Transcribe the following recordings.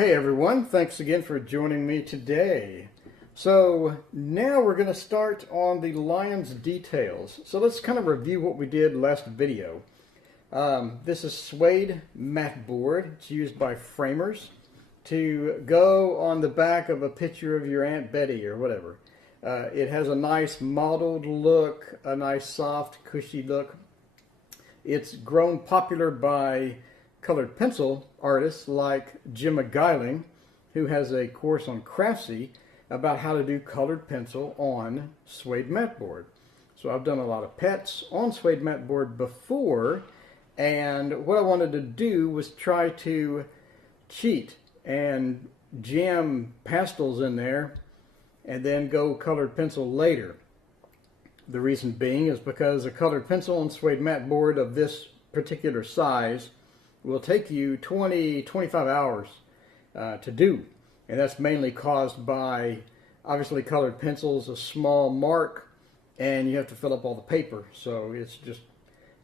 Hey everyone, thanks again for joining me today. So now we're going to start on the lion's details. So let's kind of review what we did last video. This is suede mat board. It's used by framers to go on the back of a picture of your Aunt Betty or whatever. It has a nice mottled look, a nice soft cushy look. It's grown popular by colored pencil artists like Jim Geiling, who has a course on Craftsy about how to do colored pencil on suede mat board. So I've done a lot of pets on suede mat board before, and what I wanted to do was try to cheat and jam pastels in there and then go colored pencil later. The reason being is because a colored pencil on suede mat board of this particular size will take you 20-25 hours to do, and that's mainly caused by obviously colored pencils, a small mark, and you have to fill up all the paper, so it's just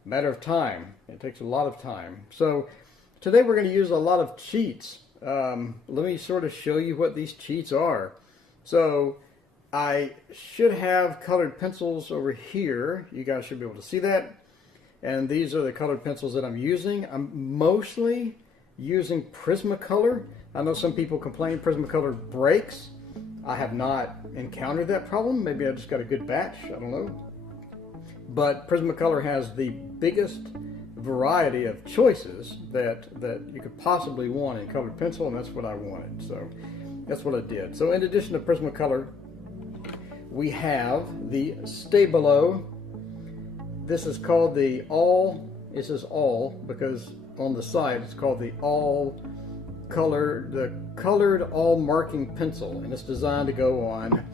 a matter of time. It takes a lot of time. So today we're going to use a lot of cheats. Let me sort of show you what these cheats are. So I should have colored pencils over here. You guys should be able to see that. And these are the colored pencils that I'm using. I'm mostly using Prismacolor. I know some people complain Prismacolor breaks. I have not encountered that problem. Maybe I just got a good batch. I don't know. But Prismacolor has the biggest variety of choices that you could possibly want in colored pencil, and that's what I wanted. So that's what I did. So in addition to Prismacolor, we have the Stabilo. This is called the it says all because on the side it's called the colored all marking pencil, and it's designed to go on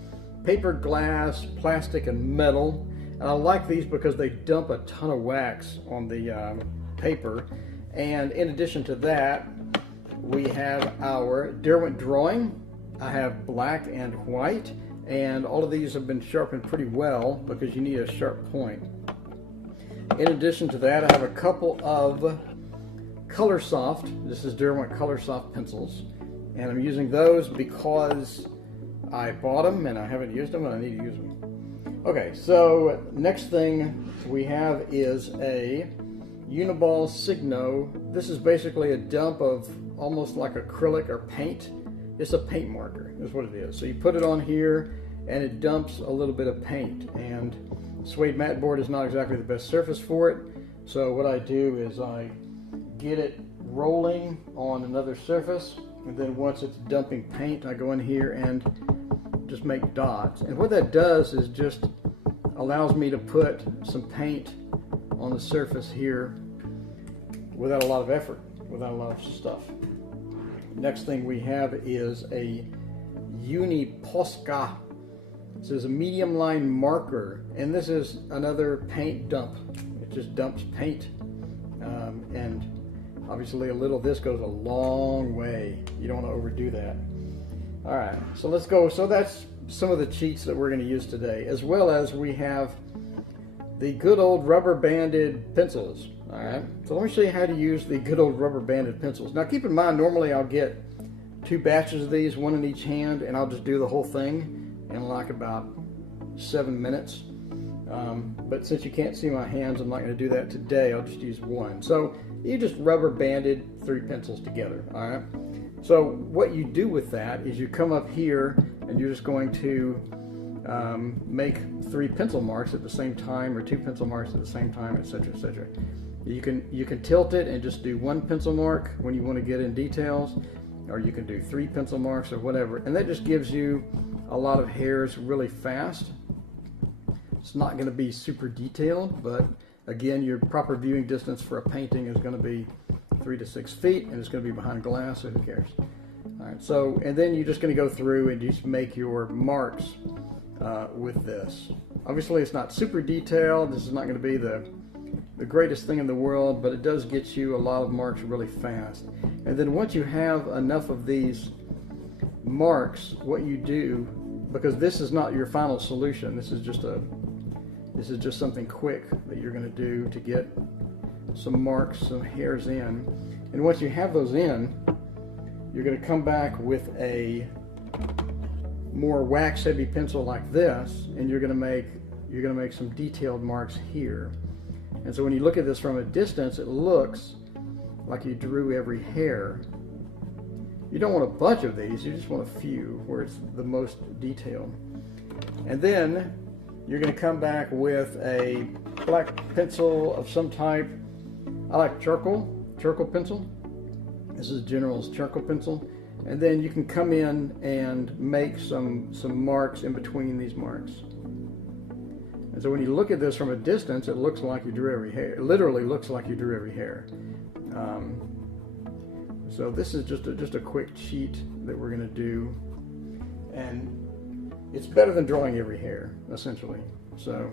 paper, glass, plastic, and metal. And I like these because they dump a ton of wax on the paper. And in addition to that, we have our Derwent drawing. I have black and white, and all of these have been sharpened pretty well because you need a sharp point. In addition to that, I have a couple of Color Soft. This is Derwent Color Soft pencils, and I'm using those because I bought them and I haven't used them and I need to use them. Okay, so next thing we have is a Uniball Signo. This is basically a dump of almost like acrylic or paint. It's a paint marker, is what it is. So you put it on here and it dumps a little bit of paint, and suede mat board is not exactly the best surface for it. So what I do is I get it rolling on another surface, and then once it's dumping paint, I go in here and just make dots. And what that does is just allows me to put some paint on the surface here without a lot of effort, without a lot of stuff. Next thing we have is a Uniposca. This is a medium line marker, and this is another paint dump. It just dumps paint, and obviously a little of this goes a long way. You don't want to overdo that. All right, so let's go. So that's some of the cheats that we're going to use today, as well as we have the good old rubber banded pencils. All right, so let me show you how to use the good old rubber banded pencils. Now keep in mind, normally I'll get 2 batches of these, 1 in each hand, and I'll just do the whole thing in like about 7 minutes. But since you can't see my hands, I'm not going to do that today. I'll just use 1. So you just rubber banded 3 pencils together. All right. So what you do with that is you come up here and you're just going to make 3 pencil marks at the same time, or 2 pencil marks at the same time, etc., etc. You can tilt it and just do 1 pencil mark when you want to get in details, or you can do 3 pencil marks or whatever, and that just gives you a lot of hairs really fast. It's not going to be super detailed, but again, your proper viewing distance for a painting is going to be 3 to 6 feet, and it's going to be behind glass, so who cares? All right, so, and then you're just going to go through and just make your marks with this. Obviously, it's not super detailed. This is not going to be the greatest thing in the world, but it does get you a lot of marks really fast. And then once you have enough of these marks, what you do, because this is not your final solution, this is just something quick that you're going to do to get some marks, some hairs in. And once you have those in, you're going to come back with a more wax heavy pencil like this, and you're going to make some detailed marks here. And so when you look at this from a distance, it looks like you drew every hair. You don't want a bunch of these, you just want a few where it's the most detailed. And then you're going to come back with a black pencil of some type. I like charcoal pencil. This is General's charcoal pencil. And then you can come in and make some marks in between these marks. And so when you look at this from a distance, it looks like you drew every hair. It literally looks like you drew every hair. So this is just a quick cheat that we're going to do, and it's better than drawing every hair, essentially. So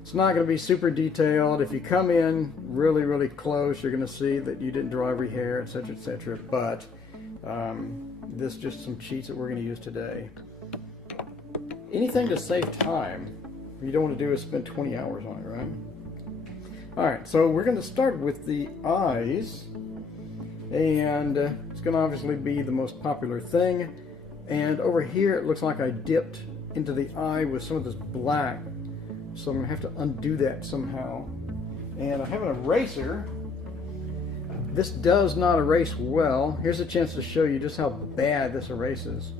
it's not going to be super detailed. If you come in really close, you're going to see that you didn't draw every hair, etc., etc. But this is just some cheats that we're going to use today. Anything to save time. What you don't want to do is spend 20 hours on it, right? All right, so we're going to start with the eyes, and it's going to obviously be the most popular thing. And over here, it looks like I dipped into the eye with some of this black, so I'm going to have to undo that somehow. And I have an eraser. This does not erase well. Here's a chance to show you just how bad this erases.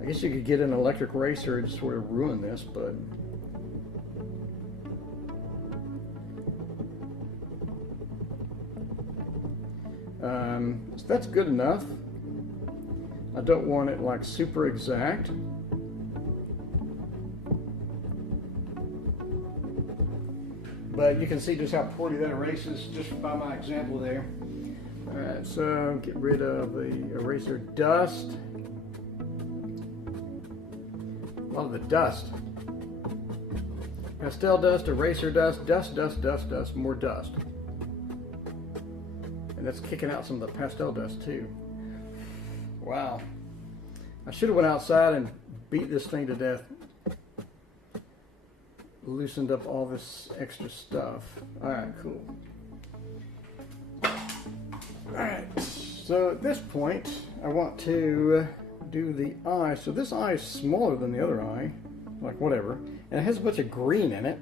I guess you could get an electric eraser and just sort of ruin this, but so that's good enough. I don't want it like super exact. But you can see just how poorly that erases just by my example there. Alright, so get rid of the eraser dust. A lot of the dust. Pastel dust, eraser dust, dust, more dust. And that's kicking out some of the pastel dust too. Wow. I should have went outside and beat this thing to death. Loosened up all this extra stuff. Alright, cool. Alright, so at this point, I want to do the eye. So this eye is smaller than the other eye, like whatever, and it has a bunch of green in it.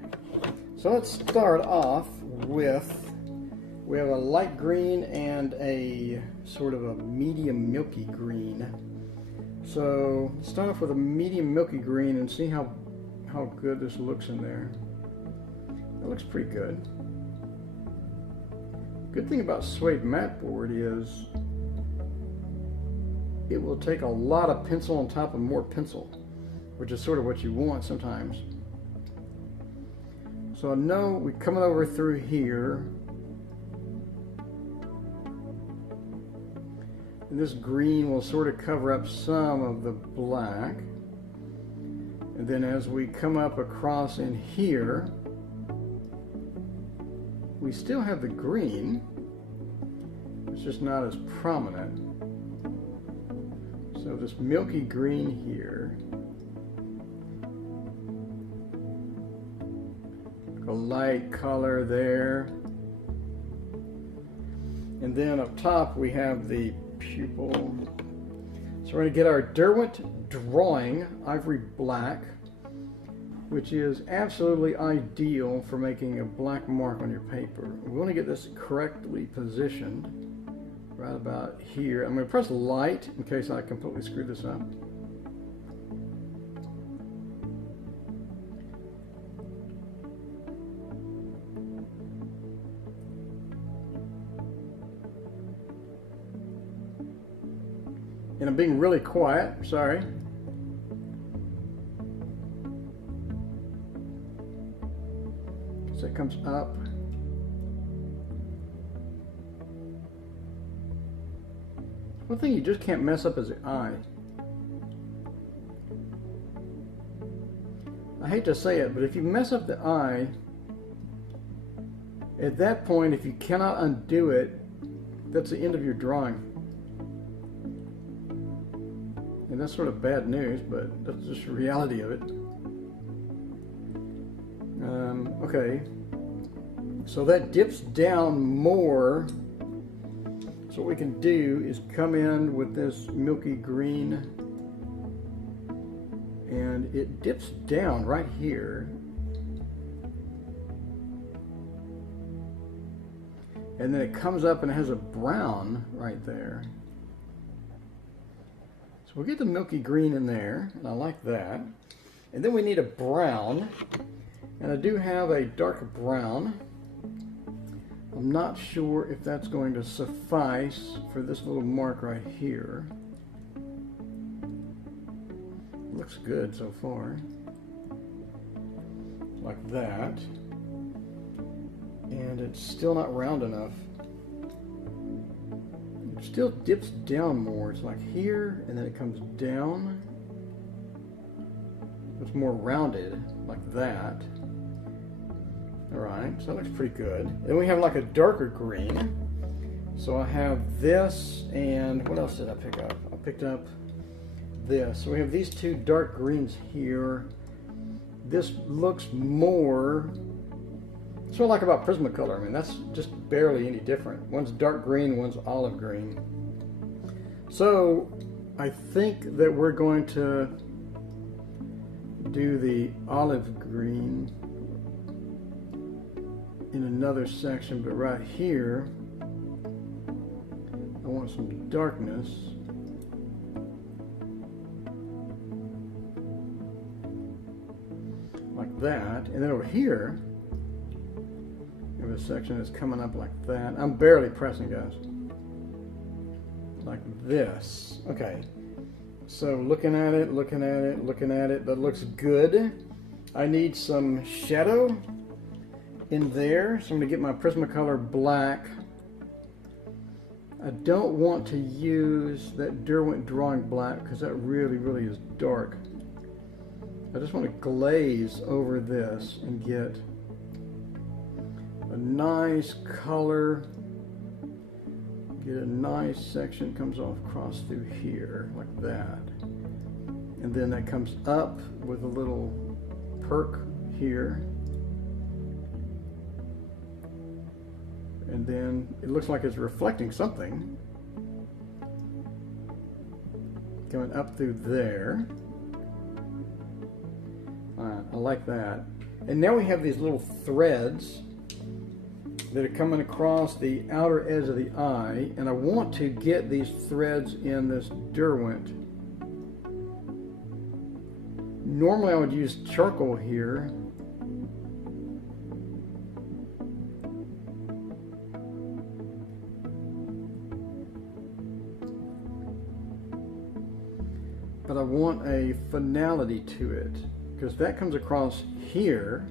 So let's start off with, we have a light green and a sort of a medium milky green. So let's start off with a medium milky green and see how good this looks in there. It looks pretty good. Good thing about suede mat board is it will take a lot of pencil on top of more pencil, which is sort of what you want sometimes. So I know we're coming over through here, and this green will sort of cover up some of the black. And then as we come up across in here, we still have the green. It's just not as prominent. So this milky green here. A light color there. And then up top we have the pupil. So we're going to get our Derwent Drawing Ivory Black, which is absolutely ideal for making a black mark on your paper. We want to get this correctly positioned right about here. I'm going to press light in case I completely screw this up. And I'm being really quiet, sorry. So it comes up. One thing you just can't mess up is the eye. I hate to say it, but if you mess up the eye, at that point, if you cannot undo it, that's the end of your drawing. And that's sort of bad news, but that's just the reality of it. Okay, so that dips down more. So what we can do is come in with this milky green, and it dips down right here. And then it comes up and it has a brown right there. So we'll get the milky green in there, and I like that. And then we need a brown, and I do have a dark brown. I'm not sure if that's going to suffice for this little mark right here. Looks good so far. Like that. And it's still not round enough. It still dips down more. It's like here, and then it comes down. It's more rounded, like that. Alright, so that looks pretty good. Then we have like a darker green. So I have this, and what else did I pick up? I picked up this. So we have these two dark greens here. This looks more, that's what I like about Prismacolor. I mean, that's just barely any different. One's dark green, one's olive green. So I think that we're going to do the olive green in another section, but right here I want some darkness. Like that. And then over here we have a section that's coming up like that. I'm barely pressing, guys. Like this. Okay. So looking at it, that looks good. I need some shadow in there, so I'm going to get my Prismacolor black. I don't want to use that Derwent Drawing Black because that really is dark. I just want to glaze over this and get a nice color. Get a nice section comes off across through here like that, and then that comes up with a little perk here, and then it looks like it's reflecting something coming up through there. I like that. And now we have these little threads that are coming across the outer edge of the eye, and I want to get these threads in this Derwent. Normally I would use charcoal here, but I want a finality to it, because that comes across here.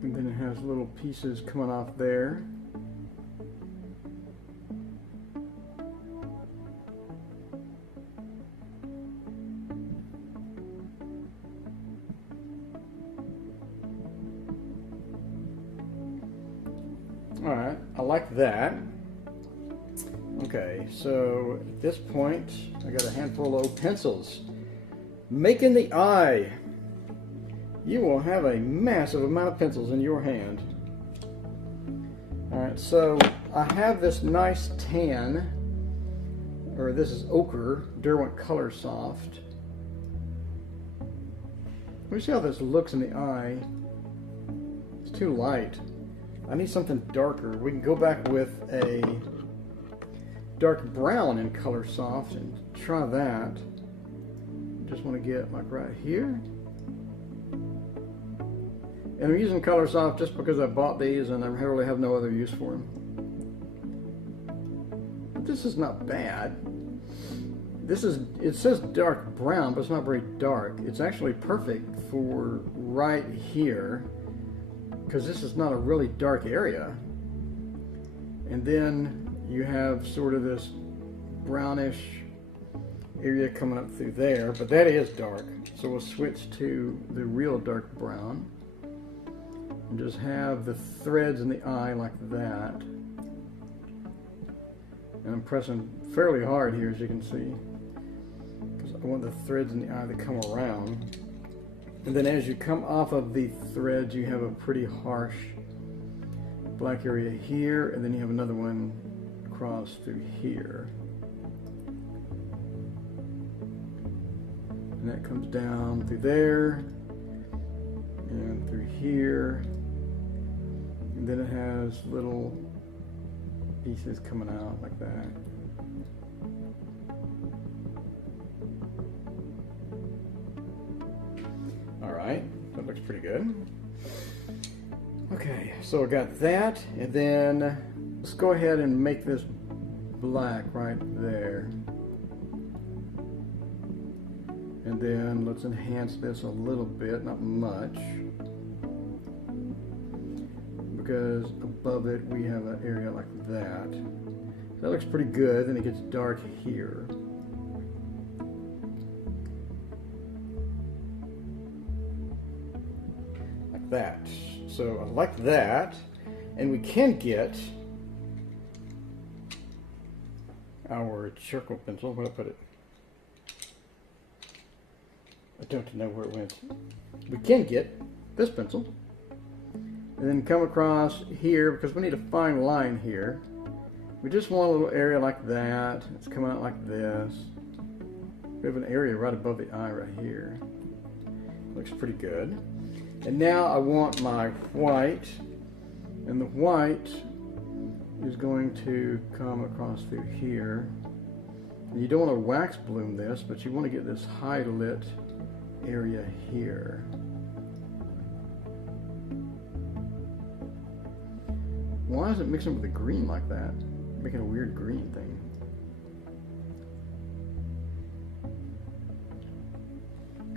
And then it has little pieces coming off there. Alright, I like that. Okay, so at this point, I got a handful of old pencils. Making the eye. You will have a massive amount of pencils in your hand. Alright, so I have this nice tan, or this is ochre, Derwent Color Soft. Let me see how this looks in the eye. It's too light. I need something darker. We can go back with a dark brown in Color Soft and try that. Just want to get like right here. And I'm using Color Soft just because I bought these and I really have no other use for them. But this is not bad. This is, it says dark brown, but it's not very dark. It's actually perfect for right here, because this is not a really dark area. And then you have sort of this brownish area coming up through there, but that is dark. So we'll switch to the real dark brown. And just have the threads in the eye like that. And I'm pressing fairly hard here, as you can see. want the threads in the eye that come around. And then as you come off of the threads, you have a pretty harsh black area here, and then you have another one across through here. And that comes down through there, and through here. And then it has little pieces coming out like that. All right, that looks pretty good. Okay, so I got that, and then let's go ahead and make this black right there. And then let's enhance this a little bit, not much, because above it we have an area like that. That looks pretty good. Then it gets dark here. Like that. So I like that. And we can get our charcoal pencil. Where did I put it? I don't know where it went. We can get this pencil. And then come across here, because we need a fine line here. We just want a little area like that. It's coming out like this. We have an area right above the eye right here. Looks pretty good. And now I want my white. And the white is going to come across through here. And you don't want to wax bloom this, but you want to get this high lit area here. Why is it mixing with the green like that? Making a weird green thing.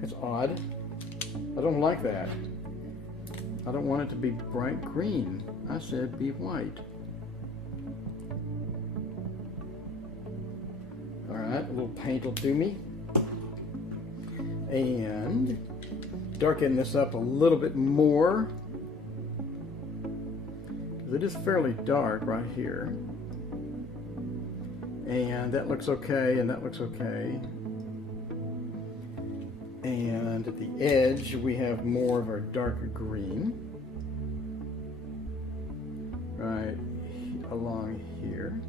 It's odd. I don't like that. I don't want it to be bright green. I said be white. Alright, a little paint will do me. And darken this up a little bit more. It is fairly dark right here. And that looks okay, and that looks okay. And at the edge, we have more of our darker green. Right along here.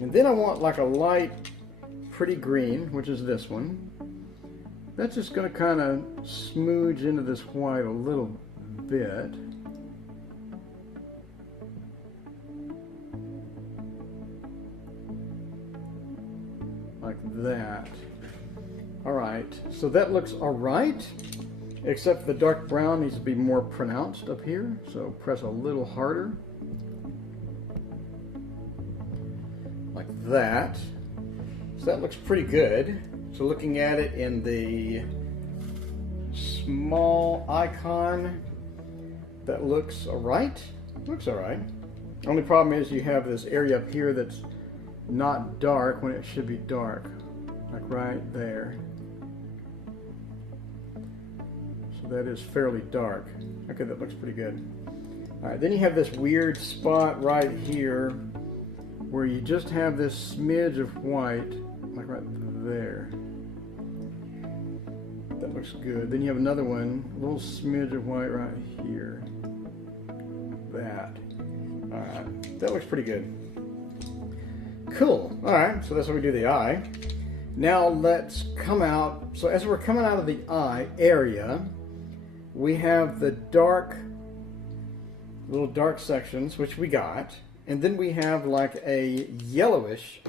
And then I want like a light, pretty green, which is this one. That's just going to kind of smooch into this white a little bit. Like that. Alright, so that looks alright, except the dark brown needs to be more pronounced up here, so press a little harder. Like that. So that looks pretty good. So looking at it in the small icon, that looks alright. Looks alright. Only problem is you have this area up here that's not dark when it should be dark. Like right there. So that is fairly dark. Okay, that looks pretty good. Alright, then you have this weird spot right here where you just have this smidge of white, like right there. That looks good. Then you have another one, a little smidge of white right here. That. Alright, that looks pretty good. Cool. Alright, so that's how we do the eye. Now let's come out. So as we're coming out of the eye area, we have the dark, little dark sections, which we got. And then we have like a yellowish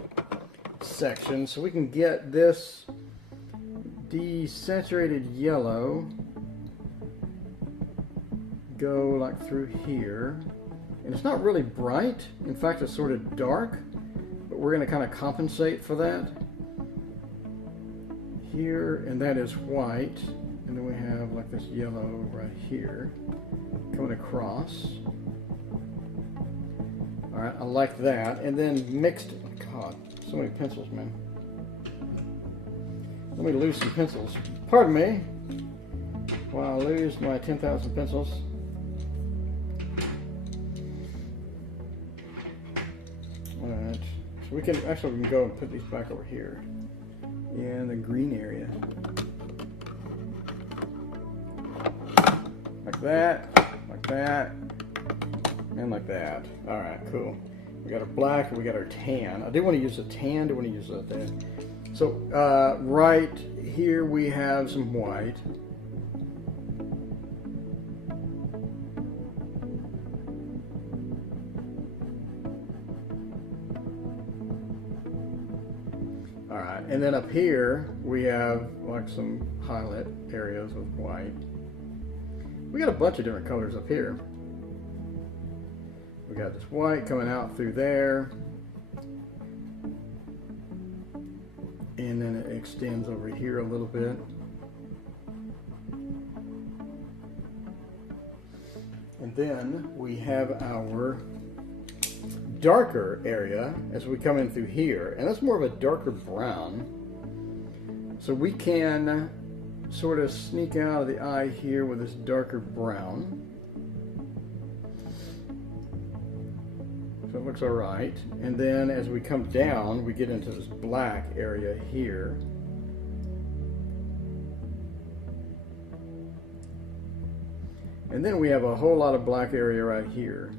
section. So we can get this desaturated yellow, go like through here. And it's not really bright. In fact, it's sort of dark. But we're going to kind of compensate for that. Here, and that is white. And then we have like this yellow right here coming across. Alright, I like that. And then mixed, God, so many pencils, man. Let me lose some pencils. Pardon me while I lose my 10,000 pencils. Alright, so we can go and put these back over here. in the green area. Like that, and like that. All right, cool. We got our black and we got our tan. I do want to use a tan, do want to use that there. So right here we have some white. All right, and then up here we have like some highlight areas with white. We got a bunch of different colors up here. We got this white coming out through there, and then it extends over here a little bit. And then we have our darker area as we come in through here, and that's more of a darker brown. So we can sort of sneak out of the eye here with this darker brown. So it looks all right. And then as we come down, we get into this black area here. And then we have a whole lot of black area right here.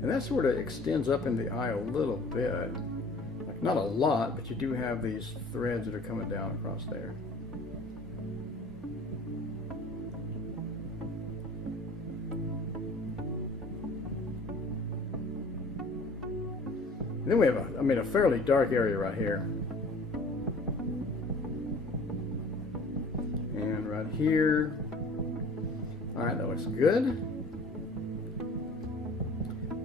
And that sort of extends up in the eye a little bit. Like not a lot, but you do have these threads that are coming down across there. And then we have a fairly dark area right here. And right here. All right, that looks good.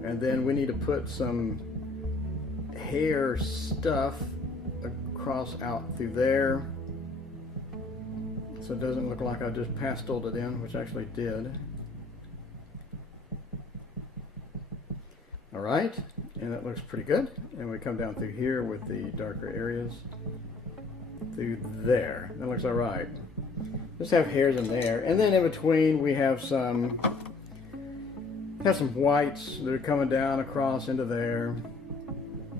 And then we need to put some hair stuff across out through there. So it doesn't look like I just pasteled it in, which I actually did. All right, and that looks pretty good. And we come down through here with the darker areas through there. That looks all right. Just have hairs in there. And then in between we have some whites that are coming down across into there.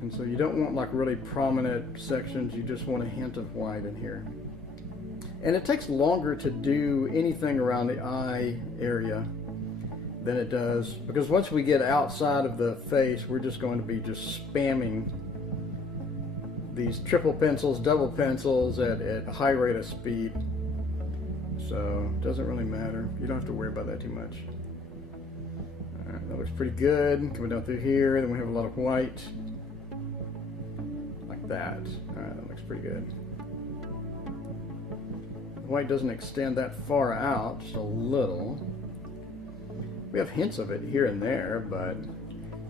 And so you don't want like really prominent sections, you just want a hint of white in here. And it takes longer to do anything around the eye area than it does, because once we get outside of the face, we're just going to be just spamming these triple pencils, double pencils at a high rate of speed. So it doesn't really matter. You don't have to worry about that too much. All right, that looks pretty good. Coming down through here, then we have a lot of white. Like that. All right, that looks pretty good. The white doesn't extend that far out, just a little. We have hints of it here and there, but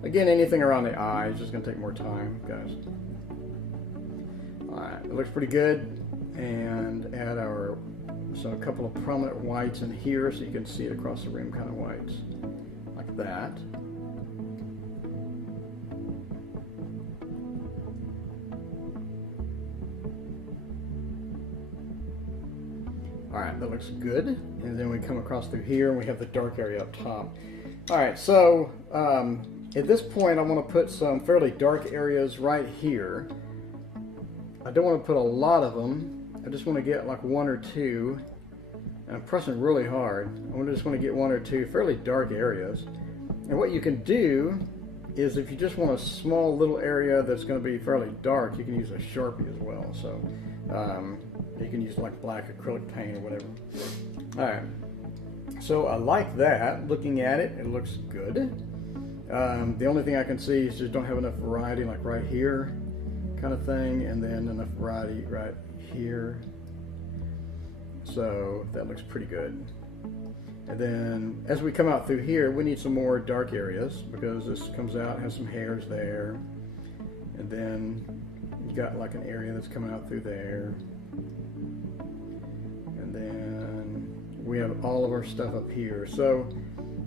again, anything around the eye is just going to take more time, guys. All right, it looks pretty good. And add a couple of prominent whites in here so you can see it across the rim, kind of whites, like that. All right, that looks good. And then we come across through here and we have the dark area up top. All right, so at this point I want to put some fairly dark areas right here. I don't want to put a lot of them. I just want to get like one or two. And I'm pressing really hard. I just want to get one or two fairly dark areas. And what you can do is if you just want a small little area that's going to be fairly dark, you can use a Sharpie as well. So you can use like black acrylic paint or whatever. All right. So I like that. Looking at it, it looks good. The only thing I can see is just don't have enough variety, like right here, kind of thing, and then enough variety right here. So that looks pretty good. And then as we come out through here, we need some more dark areas because this comes out, has some hairs there. And then you got like an area that's coming out through there. And then we have all of our stuff up here. So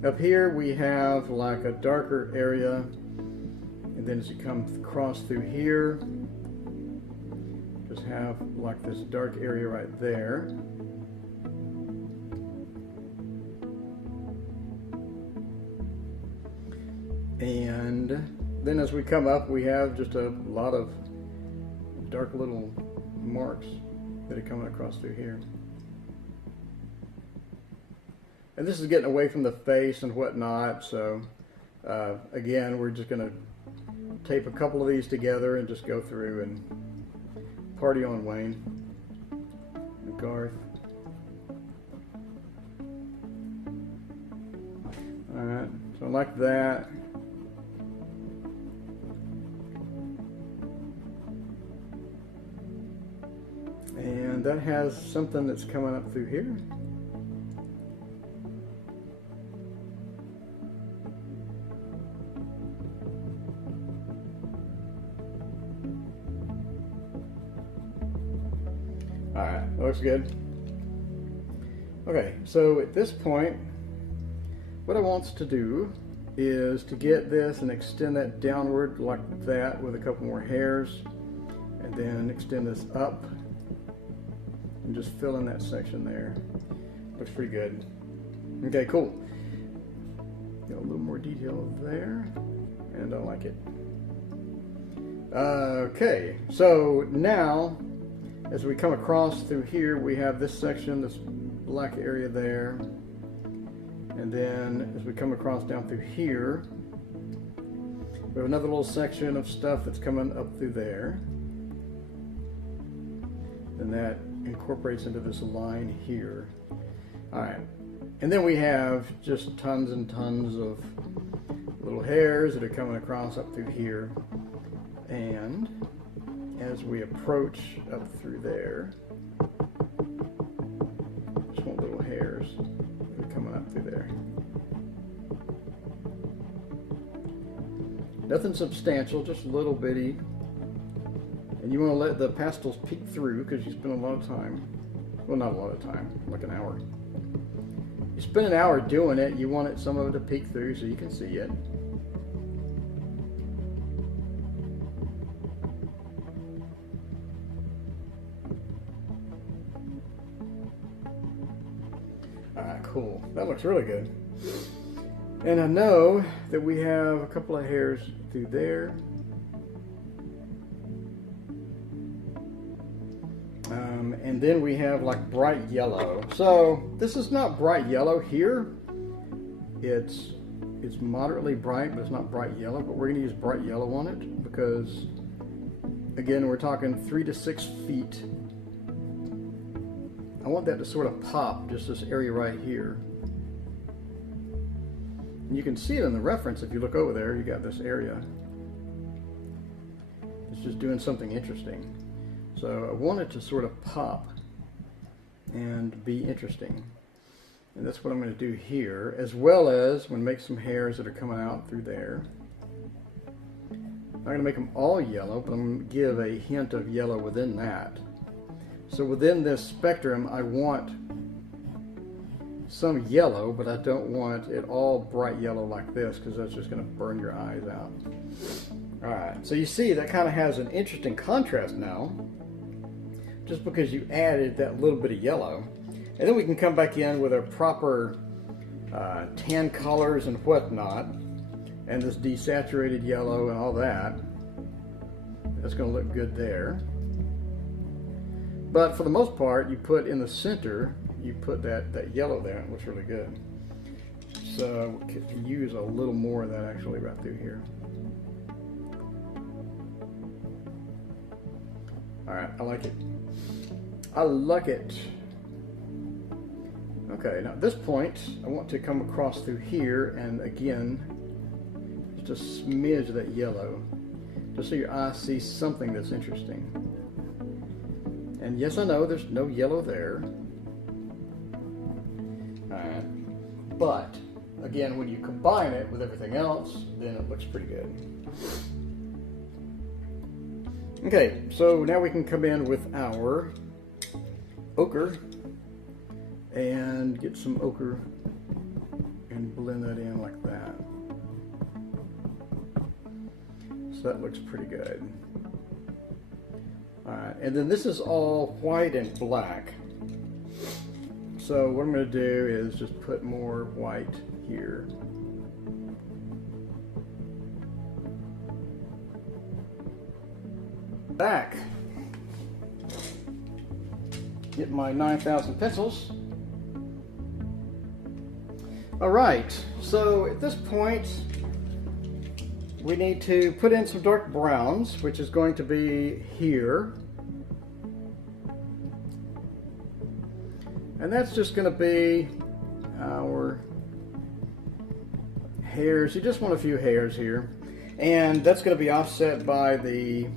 up here we have like a darker area. And then as you come across through here, just have like this dark area right there. And then as we come up, we have just a lot of dark little marks that are coming across through here. And this is getting away from the face and whatnot, so again, we're just going to tape a couple of these together and just go through and party on, Wayne and Garth. Alright, so like that. And that has something that's coming up through here. Alright, that looks good. Okay, so at this point, what I want to do is to get this and extend that downward like that with a couple more hairs, and then extend this up and just fill in that section there. Looks pretty good. Okay, cool. Got a little more detail there, and I like it. Okay, so now as we come across through here, we have this section, this black area there. And then as we come across down through here, we have another little section of stuff that's coming up through there. And that incorporates into this line here. Alright, and then we have just tons and tons of little hairs that are coming across up through here. And as we approach up through there, just want little hairs that are coming up through there. Nothing substantial, just a little bitty. And you want to let the pastels peek through because you spend a lot of time, well, not a lot of time, like an hour. You spend an hour doing it, you want some of it to peek through so you can see it. Alright, cool. That looks really good. And I know that we have a couple of hairs through there. And then we have like bright yellow. So this is not bright yellow here. It's moderately bright, but it's not bright yellow. But we're going to use bright yellow on it because, again, we're talking 3 to 6 feet. I want that to sort of pop, just this area right here. And you can see it in the reference if you look over there. You got this area. It's just doing something interesting. So I want it to sort of pop and be interesting. And that's what I'm going to do here, as well as I'm going to make some hairs that are coming out through there. I'm not going to make them all yellow, but I'm going to give a hint of yellow within that. So within this spectrum, I want some yellow, but I don't want it all bright yellow like this because that's just going to burn your eyes out. Alright, so you see that kind of has an interesting contrast now, just because you added that little bit of yellow. And then we can come back in with our proper tan colors and whatnot, and this desaturated yellow and all that. That's going to look good there. But for the most part, you put in the center, you put that yellow there, and it looks really good. So we can use a little more of that actually right through here. Alright, I like it. I like it. Okay, now at this point, I want to come across through here and again, just a smidge of that yellow, just so your eye sees something that's interesting. And yes, I know there's no yellow there. Alright, but again, when you combine it with everything else, then it looks pretty good. Okay, so now we can come in with our ochre and get some ochre and blend that in like that. So that looks pretty good. Alright, and then this is all white and black. So what I'm going to do is just put more white here. Back. get my 9,000 pencils. All right, so at this point, we need to put in some dark browns, which is going to be here. And that's just going to be our hairs. You just want a few hairs here. And that's going to be offset by the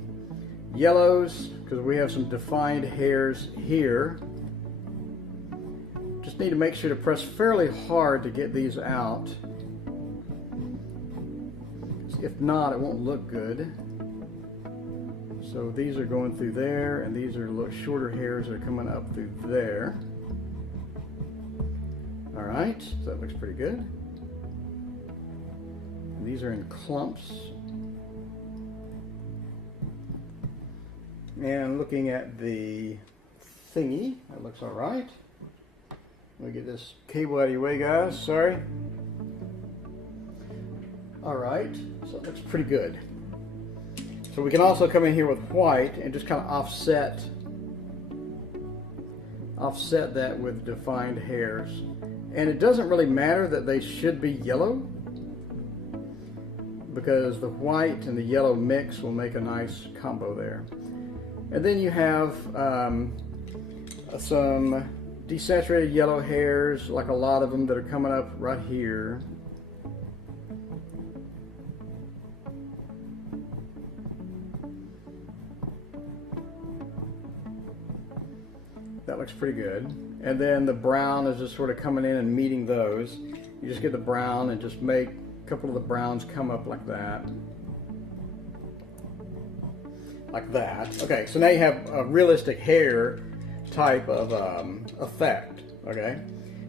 yellows, because we have some defined hairs here. Just need to make sure to press fairly hard to get these out. If not, it won't look good. So these are going through there, and these are shorter hairs that are coming up through there. All right, so that looks pretty good. And these are in clumps. And looking at the thingy, that looks all right. Let me get this cable out of your way, guys. Sorry. All right, so it looks pretty good. So we can also come in here with white and just kind of offset that with defined hairs. And it doesn't really matter that they should be yellow, because the white and the yellow mix will make a nice combo there. And then you have some desaturated yellow hairs, like a lot of them that are coming up right here. That looks pretty good. And then the brown is just sort of coming in and meeting those. You just get the brown and just make a couple of the browns come up like that. Like that. Okay, so now you have a realistic hair type of effect. Okay?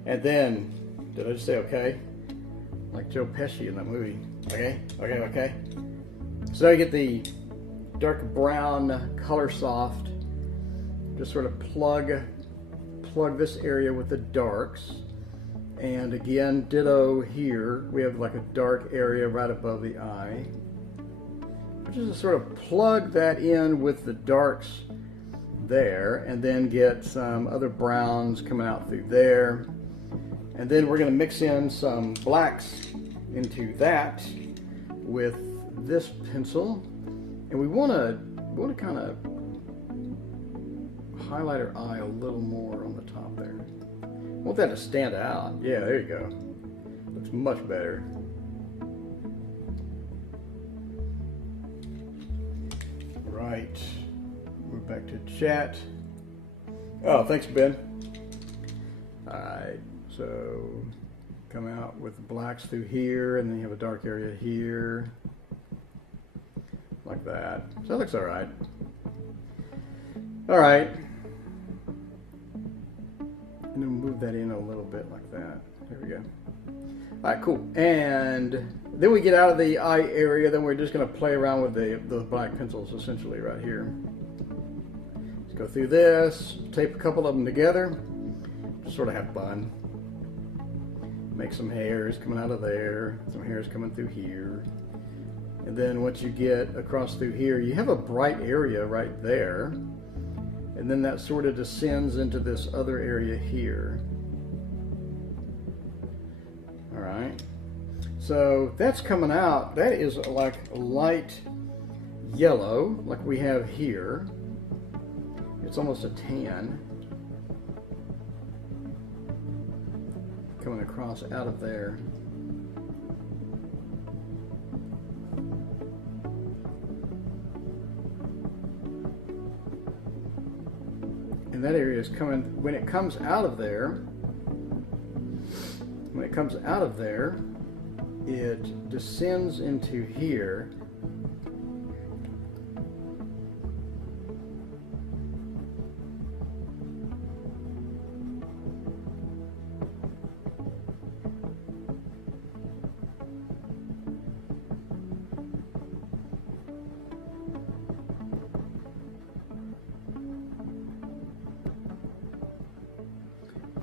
And then, did I just say okay? Like Joe Pesci in that movie. Okay? Okay, okay. So now you get the dark brown color soft. Just sort of plug this area with the darks. And again, ditto here. We have like a dark area right above the eye. Just sort of plug that in with the darks there, and then get some other browns coming out through there. And then we're going to mix in some blacks into that with this pencil. And we want to kind of highlight our eye a little more on the top there. I want that to stand out. Yeah, there you go. Looks much better. Right. Move back to chat. Oh, thanks, Ben. Alright, so come out with the blacks through here, and then you have a dark area here. Like that. So that looks alright. Alright. And then move that in a little bit like that. There we go. Alright, cool. And then we get out of the eye area, then we're just going to play around with the black pencils essentially right here. Let's go through this, tape a couple of them together, just sort of have fun. Make some hairs coming out of there, some hairs coming through here. And then once you get across through here, you have a bright area right there. And then that sort of descends into this other area here. All right. So that's coming out. That is like light yellow, like we have here. It's almost a tan. Coming across out of there. And that area is coming, when it comes out of there, it descends into here.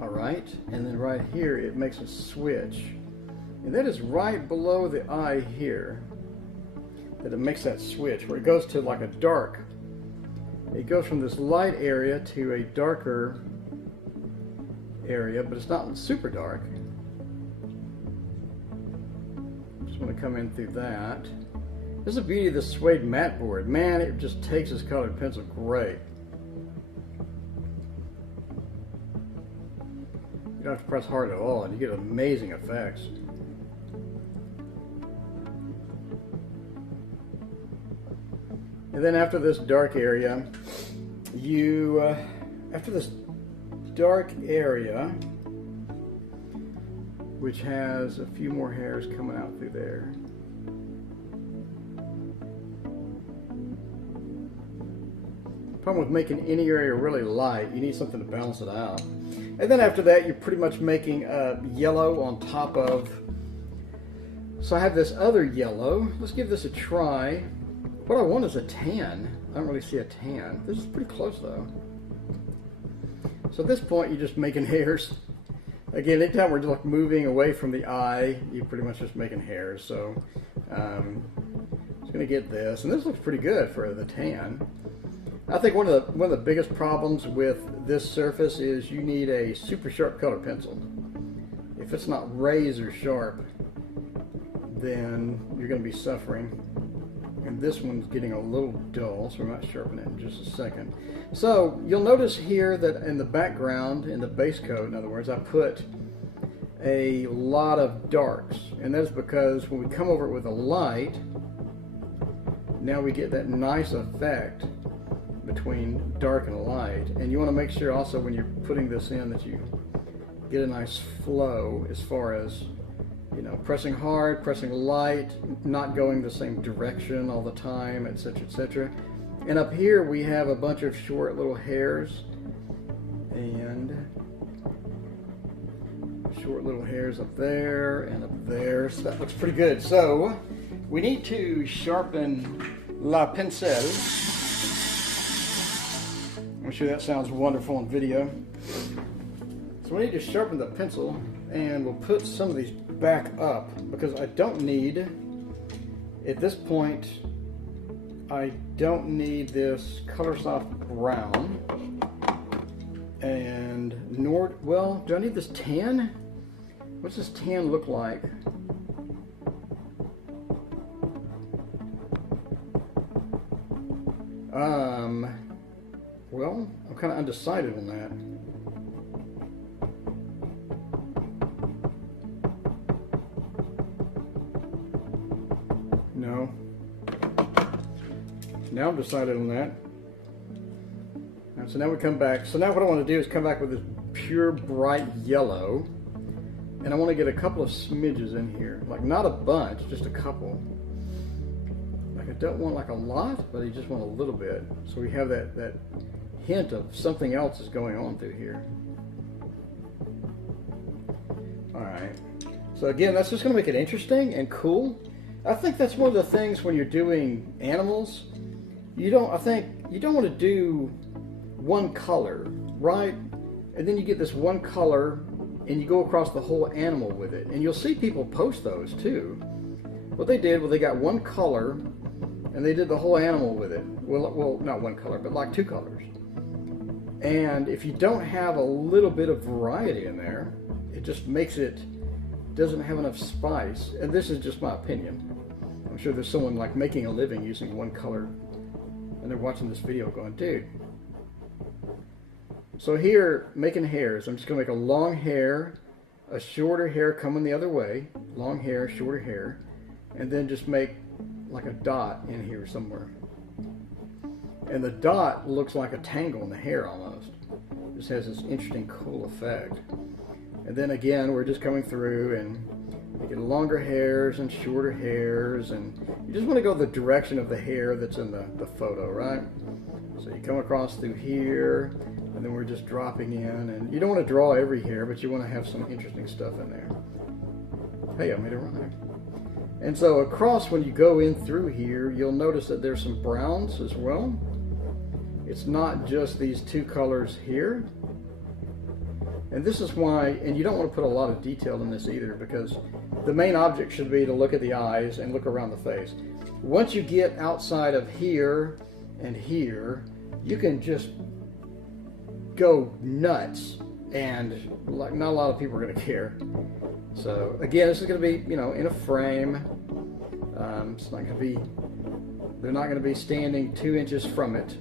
Alright, and then right here it makes a switch. And that is right below the eye here, that it makes that switch, where it goes to like a dark. It goes from this light area to a darker area, but it's not super dark. Just want to come in through that. This is the beauty of this suede mat board. Man, it just takes this colored pencil great. You don't have to press hard at all, and you get amazing effects. And then after this dark area, which has a few more hairs coming out through there. Problem with making any area really light, you need something to balance it out. And then after that, you're pretty much making yellow on top of. So I have this other yellow. Let's give this a try. What I want is a tan. I don't really see a tan. This is pretty close though. So at this point, you're just making hairs. Again, anytime we're just like moving away from the eye, you're pretty much just making hairs. So just gonna get this, and this looks pretty good for the tan. I think one of the biggest problems with this surface is you need a super sharp color pencil. If it's not razor sharp, then you're going to be suffering. And this one's getting a little dull, so we might sharpen it in just a second. So you'll notice here that in the background, in the base coat, in other words, I put a lot of darks, and that's because when we come over it with a light, now we get that nice effect between dark and light. And you want to make sure also when you're putting this in that you get a nice flow as far as, you know, pressing hard, pressing light, not going the same direction all the time, etc., etc. And up here we have a bunch of short little hairs, and short little hairs up there and up there, so that looks pretty good. So we need to sharpen la pencil. I'm sure that sounds wonderful on video. So we need to sharpen the pencil, and we'll put some of these back up because I don't need, at this point, I don't need this color soft brown, and nor, well, do I need this tan? What's this tan look like? Well, I'm kind of undecided on that. No. Now I'm decided on that. And so now we come back. So now what I want to do is come back with this pure bright yellow. And I want to get a couple of smidges in here. Like not a bunch, just a couple. Like I don't want like a lot, but I just want a little bit. So we have that hint of something else is going on through here. Alright. So again, that's just going to make it interesting and cool. I think that's one of the things when you're doing animals. I think you don't want to do one color, right? And then you get this one color and you go across the whole animal with it. And you'll see people post those too. What they did was they got one color and they did the whole animal with it. Well, not one color, but like two colors. And if you don't have a little bit of variety in there, it just makes it, doesn't have enough spice. And this is just my opinion. I'm sure there's someone like making a living using one color and they're watching this video going, dude. So here, making hairs, I'm just gonna make a long hair, a shorter hair coming the other way, long hair, shorter hair, and then just make like a dot in here somewhere. And the dot looks like a tangle in the hair almost. Just has this interesting, cool effect. And then again, we're just coming through and making longer hairs and shorter hairs, and you just want to go the direction of the hair that's in the photo, right? So you come across through here, and then we're just dropping in, and you don't want to draw every hair, but you want to have some interesting stuff in there. Hey, I made a rhyme. And so across, when you go in through here, you'll notice that there's some browns as well. It's not just these two colors here. And this is why, and you don't want to put a lot of detail in this either, because the main object should be to look at the eyes and look around the face. Once you get outside of here and here, you can just go nuts and like not a lot of people are going to care. So again, this is going to be, you know, in a frame. It's not going to be, they're not going to be standing 2 inches from it.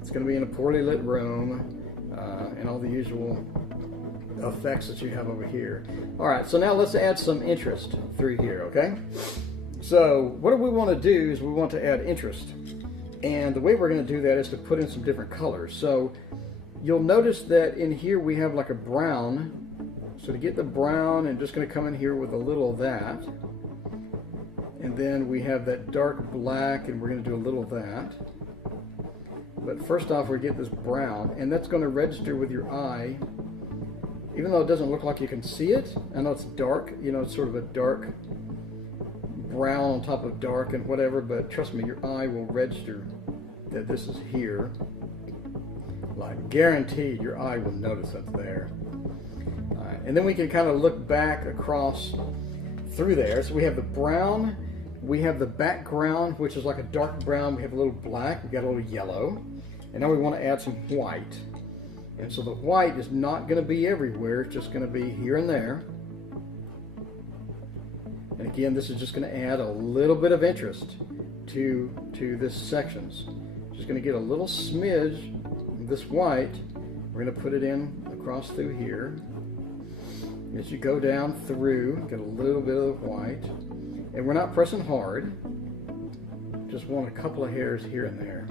It's going to be in a poorly lit room, and all the usual effects that you have over here. All right, so now let's add some interest through here, okay? So what we want to do is we want to add interest. And the way we're going to do that is to put in some different colors. So you'll notice that in here we have like a brown. So to get the brown, I'm just going to come in here with a little of that. And then we have that dark black, and we're going to do a little of that. But first off, we get this brown, and that's going to register with your eye. Even though it doesn't look like you can see it, I know it's dark, you know, it's sort of a dark brown on top of dark and whatever, but trust me, your eye will register that this is here. Like guaranteed, your eye will notice that's there. All right, and then we can kind of look back across through there. So we have the brown, we have the background, which is like a dark brown, we have a little black, we got a little yellow, and now we want to add some white. And so the white is not going to be everywhere, it's just going to be here and there. And again, this is just going to add a little bit of interest to this sections. Just going to get a little smidge of this white. We're going to put it in across through here. As you go down through, get a little bit of the white. And we're not pressing hard. Just want a couple of hairs here and there.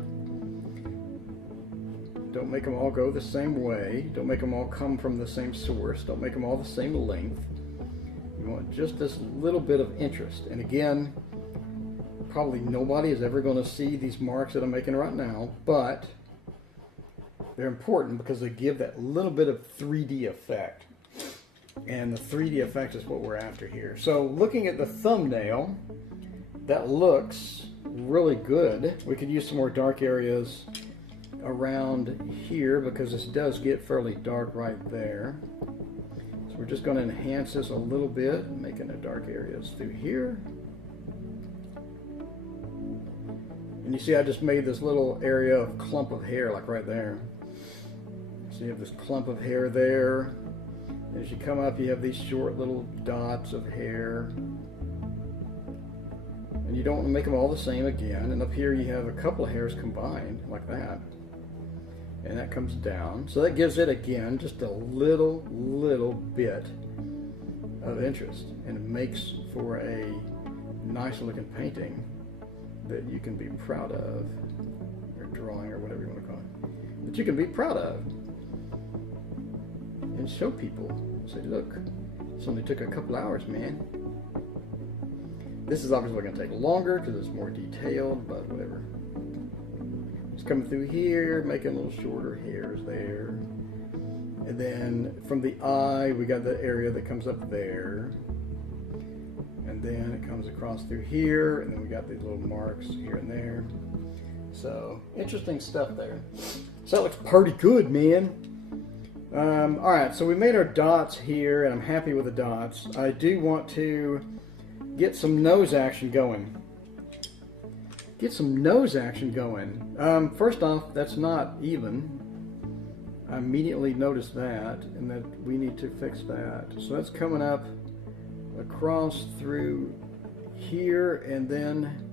Don't make them all go the same way. Don't make them all come from the same source. Don't make them all the same length. You want just this little bit of interest. And again, probably nobody is ever going to see these marks that I'm making right now, but they're important because they give that little bit of 3D effect. And the 3D effect is what we're after here. So looking at the thumbnail, that looks really good. We could use some more dark areas around here because this does get fairly dark right there. So we're just going to enhance this a little bit, making the dark areas through here. And you see I just made this little area of clump of hair like right there. So you have this clump of hair there. As you come up, you have these short little dots of hair. And you don't want to make them all the same again. And up here you have a couple of hairs combined, like that. And that comes down. So that gives it, again, just a little bit of interest. And it makes for a nice looking painting that you can be proud of. Or drawing, or whatever you want to call it. That you can be proud of. And show people. Say, look, this only took a couple hours, man. This is obviously going to take longer because it's more detailed, but whatever. It's coming through here, making little shorter hairs there. And then from the eye, we got the area that comes up there. And then it comes across through here, and then we got these little marks here and there. So, interesting stuff there. So that looks pretty good, man. Alright, so we made our dots here, and I'm happy with the dots. I do want to get some nose action going. First off, that's not even. I immediately noticed that, and that we need to fix that. So that's coming up across through here, and then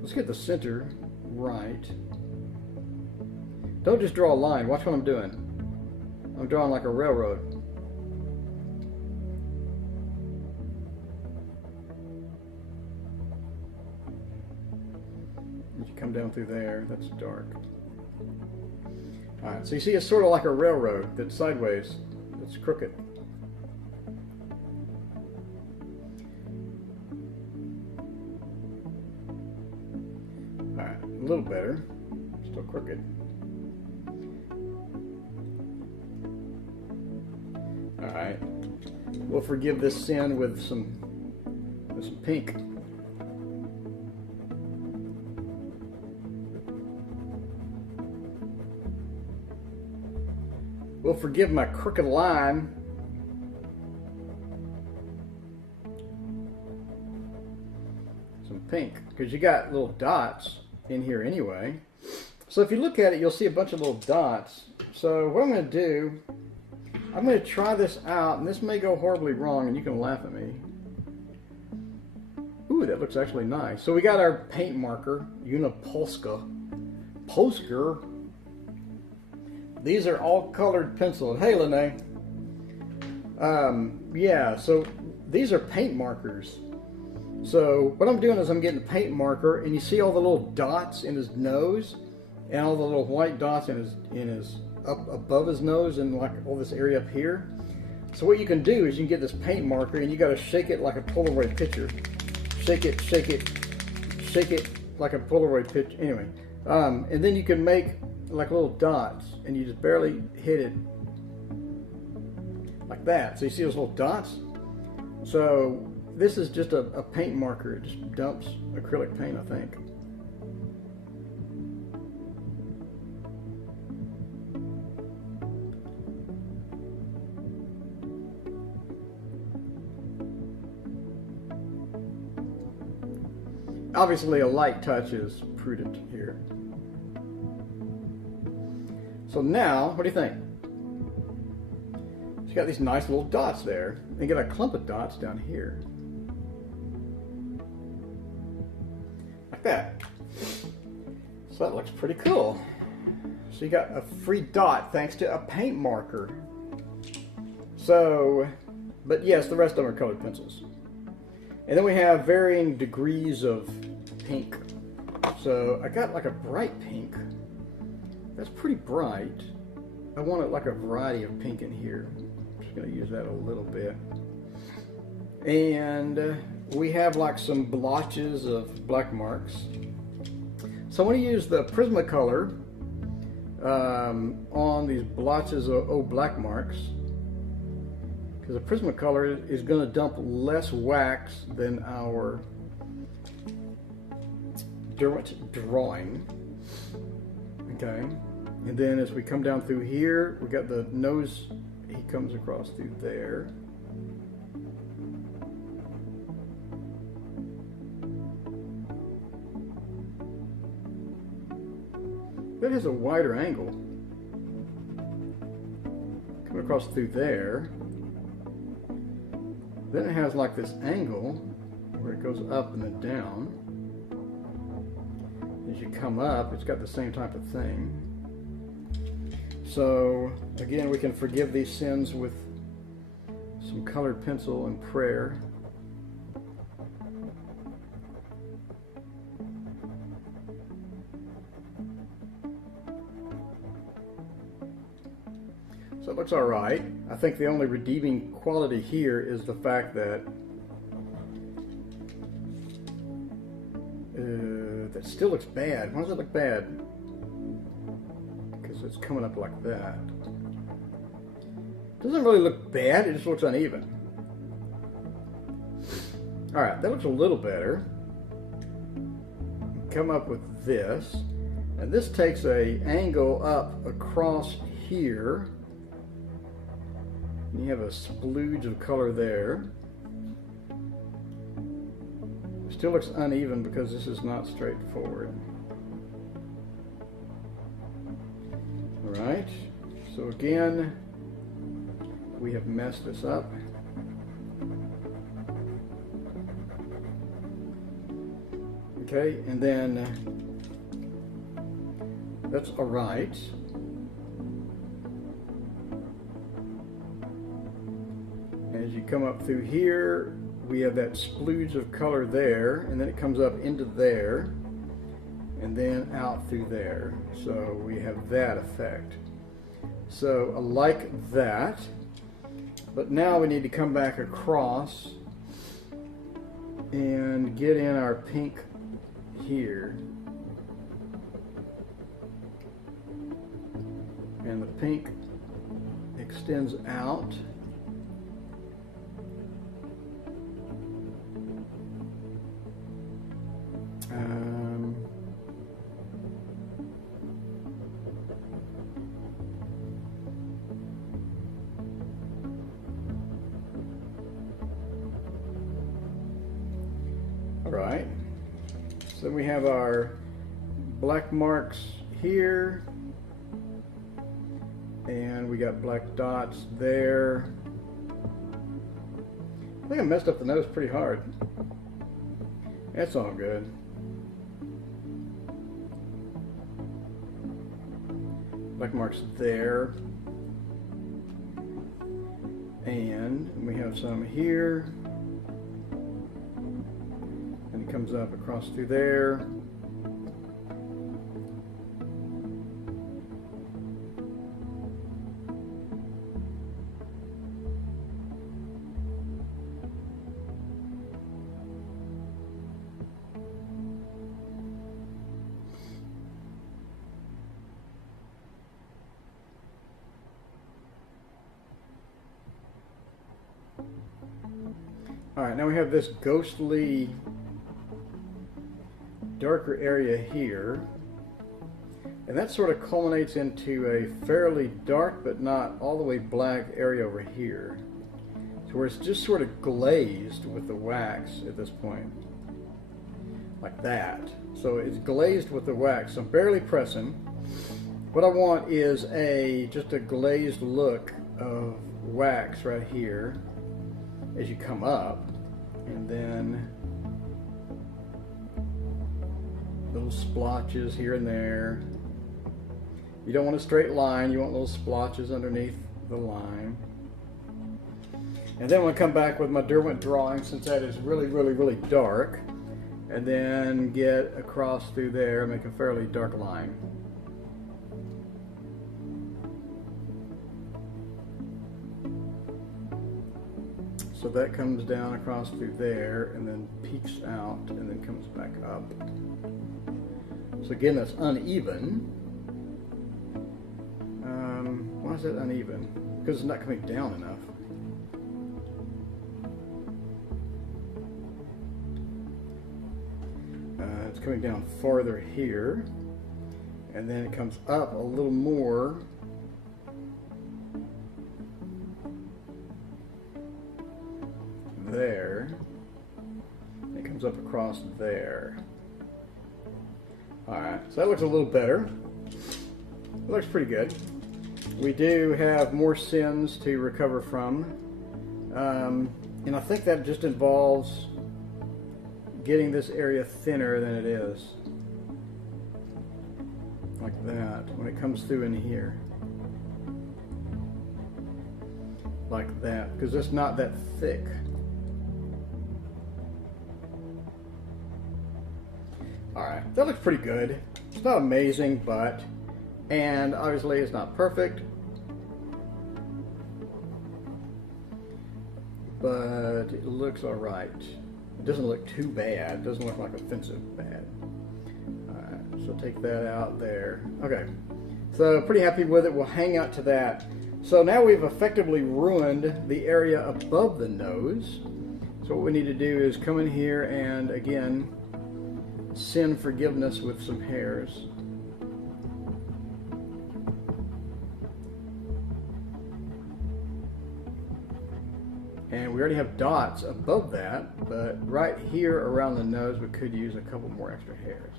let's get the center right. Don't just draw a line. Watch what I'm doing. I'm drawing like a railroad. As you come down through there, that's dark. Alright, so you see it's sort of like a railroad that's sideways, that's crooked. Alright, a little better, still crooked. Alright, we'll forgive this sin with some pink. We'll forgive my crooked line. Some pink, because you got little dots in here anyway. So if you look at it, you'll see a bunch of little dots. So what I'm going to do I'm going to try this out, and this may go horribly wrong, and you can laugh at me. Ooh, that looks actually nice. So we got our paint marker, Unipolska. Polsker. These are all colored pencils. Hey, Lene. Yeah, so these are paint markers. So what I'm doing is I'm getting a paint marker, and you see all the little dots in his nose, and all the little white dots in his up above his nose, and like all this area up here. So what you can do is you can get this paint marker, and you got to shake it like a Polaroid picture. Shake it, shake it, shake it like a Polaroid picture. Anyway, and then you can make like little dots, and you just barely hit it like that. So you see those little dots? So this is just a paint marker. It just dumps acrylic paint, I think. Obviously, a light touch is prudent here. So now, what do you think? You got these nice little dots there, and you got a clump of dots down here. Like that. So that looks pretty cool. So you got a free dot thanks to a paint marker. So, but yes, the rest of them are colored pencils. And then we have varying degrees of pink. So I got like a bright pink. That's pretty bright. I want like a variety of pink in here. I'm just going to use that a little bit. And we have like some blotches of black marks. So I'm going to use the Prismacolor on these blotches of black marks. Because the Prismacolor is going to dump less wax than our drawing. Okay, and then as we come down through here, we got the nose, he comes across through there. That has a wider angle. Coming across through there. Then it has like this angle where it goes up and then down. As you come up, it's got the same type of thing. So again, we can forgive these sins with some colored pencil and prayer. So it looks all right. I think the only redeeming quality here is the fact that that still looks bad. Why does it look bad? Because it's coming up like that. It doesn't really look bad, it just looks uneven. All right, that looks a little better. Come up with this, and this takes a angle up across here. You have a splooge of color there. Still looks uneven because this is not straightforward. All right, so again, we have messed this up. Okay, and then that's all right. As you come up through here, we have that splooge of color there, and then it comes up into there, and then out through there. So we have that effect. So I like that, but now we need to come back across and get in our pink here. And the pink extends out. All right, so we have our black marks here, And we got black dots there. I think I messed up the nose pretty hard. That's all good. Black marks there. And we have some here. And it comes up across through there. All right, now we have this ghostly darker area here, and that sort of culminates into a fairly dark but not all the way black area over here, so where it's just sort of glazed with the wax at this point, like that. So it's glazed with the wax, so I'm barely pressing. What I want is just a glazed look of wax right here as you come up, and then little splotches here and there. You don't want a straight line, you want little splotches underneath the line. And then I'm going to come back with my Derwent drawing, since that is really, really, really dark, and then get across through there and make a fairly dark line. So that comes down across through there and then peaks out and then comes back up. So again, that's uneven. Why is that uneven? Because it's not coming down enough. It's coming down farther here, and then it comes up a little more. There. It comes up across there. Alright, so that looks a little better. It looks pretty good. We do have more sins to recover from. And I think that just involves getting this area thinner than it is. Like that, when it comes through in here. Like that, because it's not that thick. Alright, that looks pretty good. It's not amazing, and obviously it's not perfect, but it looks alright. It doesn't look too bad. It doesn't look like offensive bad. Alright, so take that out there. Okay, so pretty happy with it. We'll hang out to that. So now we've effectively ruined the area above the nose. So what we need to do is come in here and again sin forgiveness with some hairs. And we already have dots above that, but right here around the nose we could use a couple more extra hairs.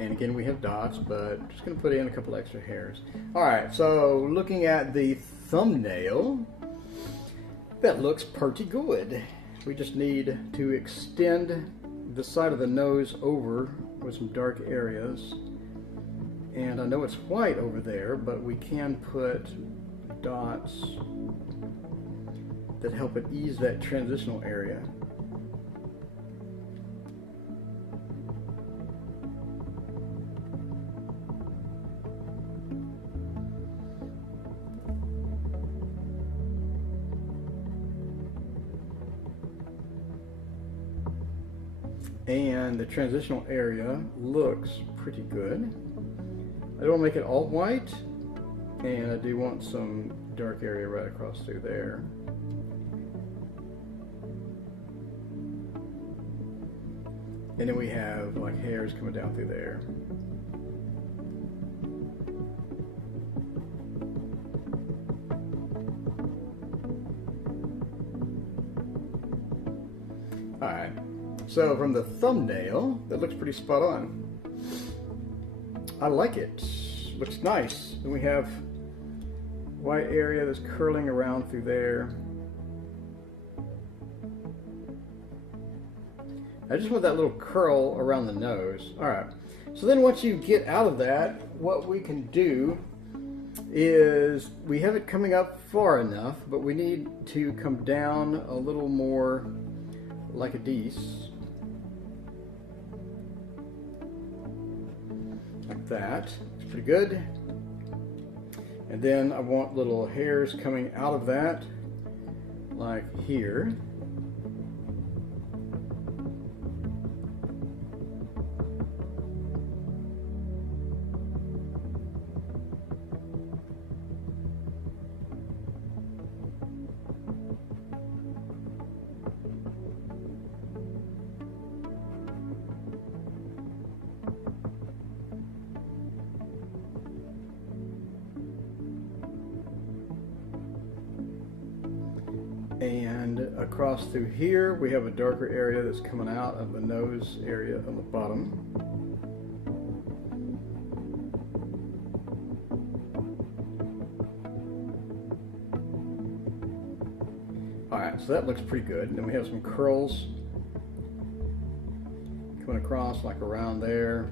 And again, we have dots, but I'm just going to put in a couple extra hairs. Alright, so looking at the thumbnail, that looks pretty good. We just need to extend the side of the nose over with some dark areas. And I know it's white over there, but we can put dots that help it ease that transitional area. And the transitional area looks pretty good. I don't make it all white, and I do want some dark area right across through there. And then we have like hairs coming down through there. Alright, So from the thumbnail, that looks pretty spot on. I like it. Looks nice. Then we have white area that's curling around through there. I just want that little curl around the nose. All right. So then once you get out of that, what we can do is we have it coming up far enough, but we need to come down a little more like a D's. Like that. It's pretty good. And then I want little hairs coming out of that, like here. And across through here, we have a darker area that's coming out of the nose area on the bottom. Alright, so that looks pretty good. And then we have some curls coming across like around there.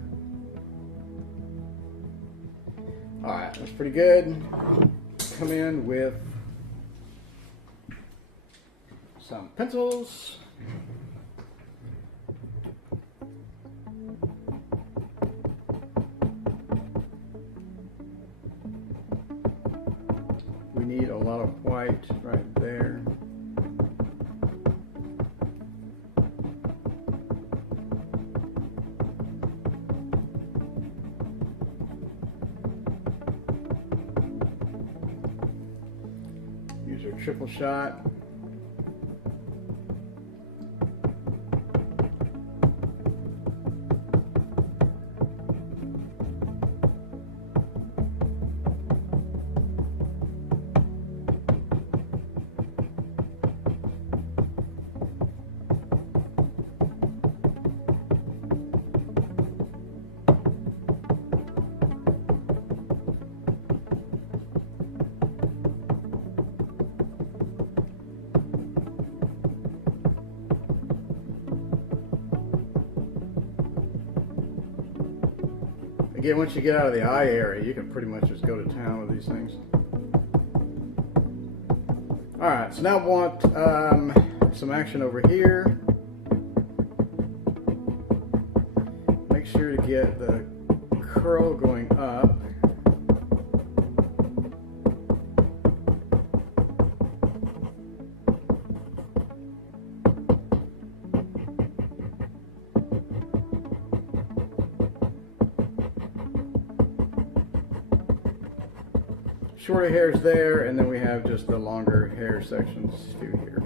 Alright, that's pretty good. Come in with some pencils. We need a lot of white right there. Use our triple shot. Again, once you get out of the eye area, you can pretty much just go to town with these things. Alright, so now I want some action over here. Make sure to get the curl going up. Shorter hairs there, and then we have just the longer hair sections through here.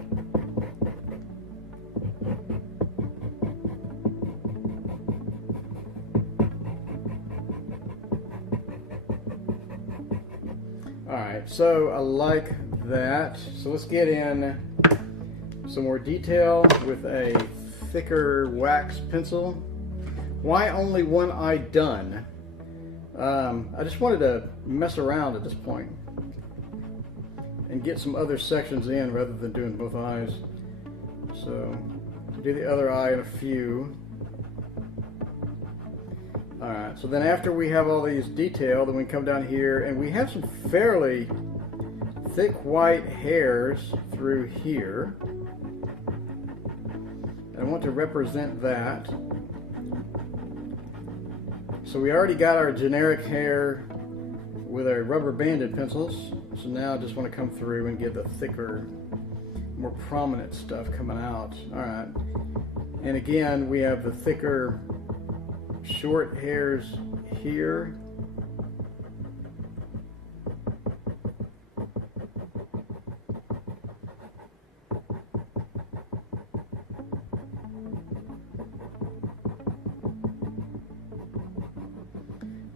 Alright, so I like that. So let's get in some more detail with a thicker wax pencil. Why only one eye done? I just wanted to mess around at this point and get some other sections in rather than doing both eyes. So do the other eye in a few. Alright, so then after we have all these detailed, then we come down here and we have some fairly thick white hairs through here. I want to represent that. So we already got our generic hair with our rubber banded pencils. So now I just want to come through and get the thicker, more prominent stuff coming out. Alright. And again, we have the thicker, short hairs here.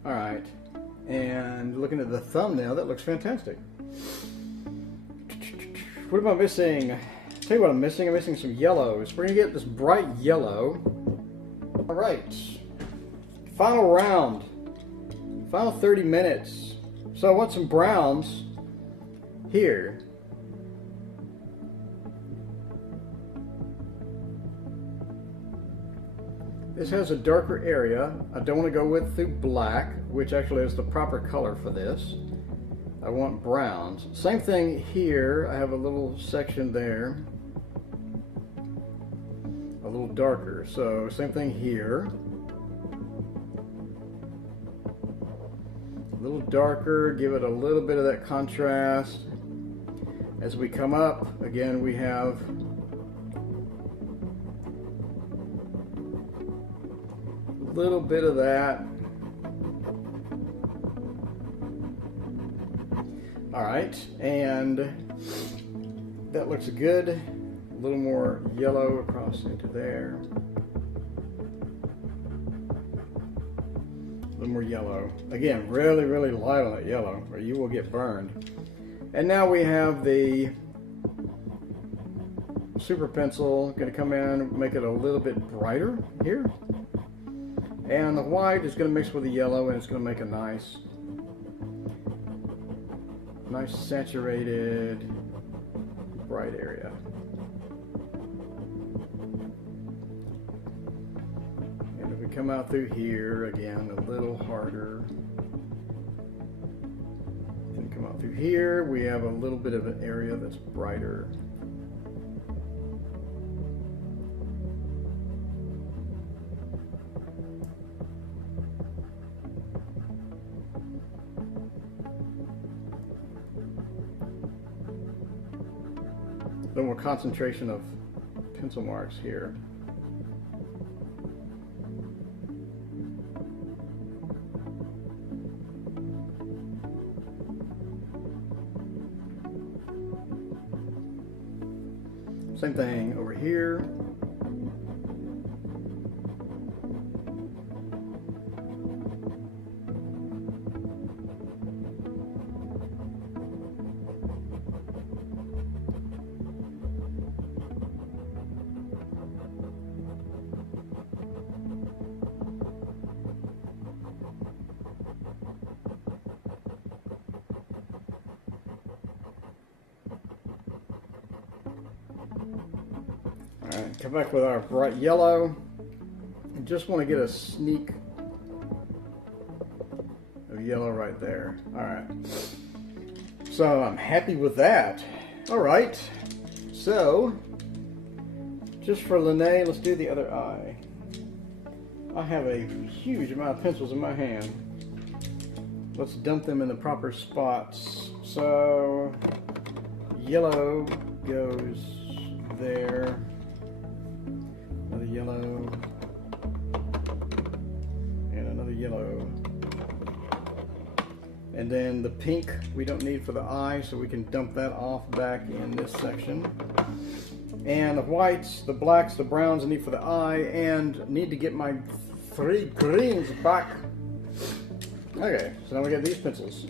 Alright, and looking at the thumbnail, that looks fantastic. What am I missing? Tell you what I'm missing. I'm missing some yellows. We're gonna get this bright yellow. All right. Final round. Final 30 minutes. So I want some browns here. This has a darker area. I don't want to go with through black, which actually is the proper color for this. I want browns. Same thing here. I have a little section there. A little darker. So same thing here. A little darker, give it a little bit of that contrast. As we come up, again, we have a little bit of that. All right, and that looks good. A little more yellow across into there. A little more yellow. Again, really, really light on that yellow, or you will get burned. And now we have the super pencil. Going to come in, make it a little bit brighter here. And the white is going to mix with the yellow, and it's going to make a nice saturated, bright area. And if we come out through here, again, a little harder. And come out through here, we have a little bit of an area that's brighter. A little more concentration of pencil marks here. Same thing over here. Alright, come back with our bright yellow. I just want to get a sneak of yellow right there. Alright, so I'm happy with that. Alright, so just for Lene, let's do the other eye. I have a huge amount of pencils in my hand. Let's dump them in the proper spots. So yellow goes there. Another yellow. And another yellow. And then the pink we don't need for the eye, so we can dump that off back in this section. And the whites, the blacks, the browns I need for the eye, and need to get my 3 greens back. Okay, so now we got these pencils.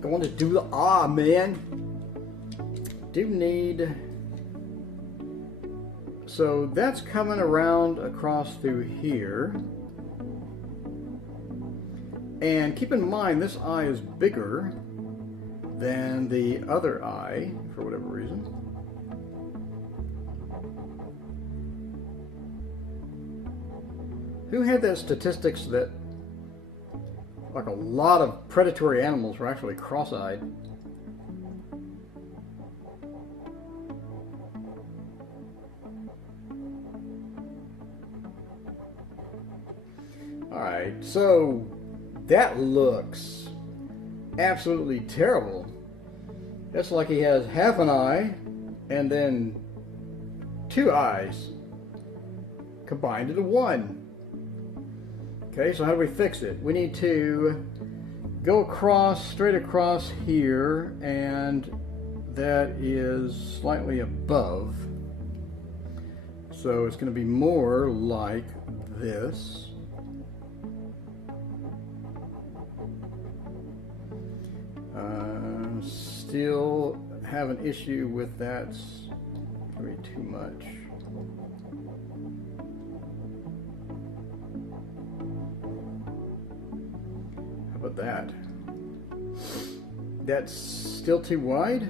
Going to do the eye, man. Do need, so that's coming around across through here. And keep in mind, this eye is bigger than the other eye, for whatever reason. Who had that statistics that like a lot of predatory animals were actually cross-eyed? Alright, so that looks absolutely terrible. It's like he has half an eye and then 2 eyes combined into 1. Okay, so how do we fix it? We need to go across, straight across here, and that is slightly above. So it's going to be more like this. Still have an issue with that Maybe too much. How about that? That's still too wide.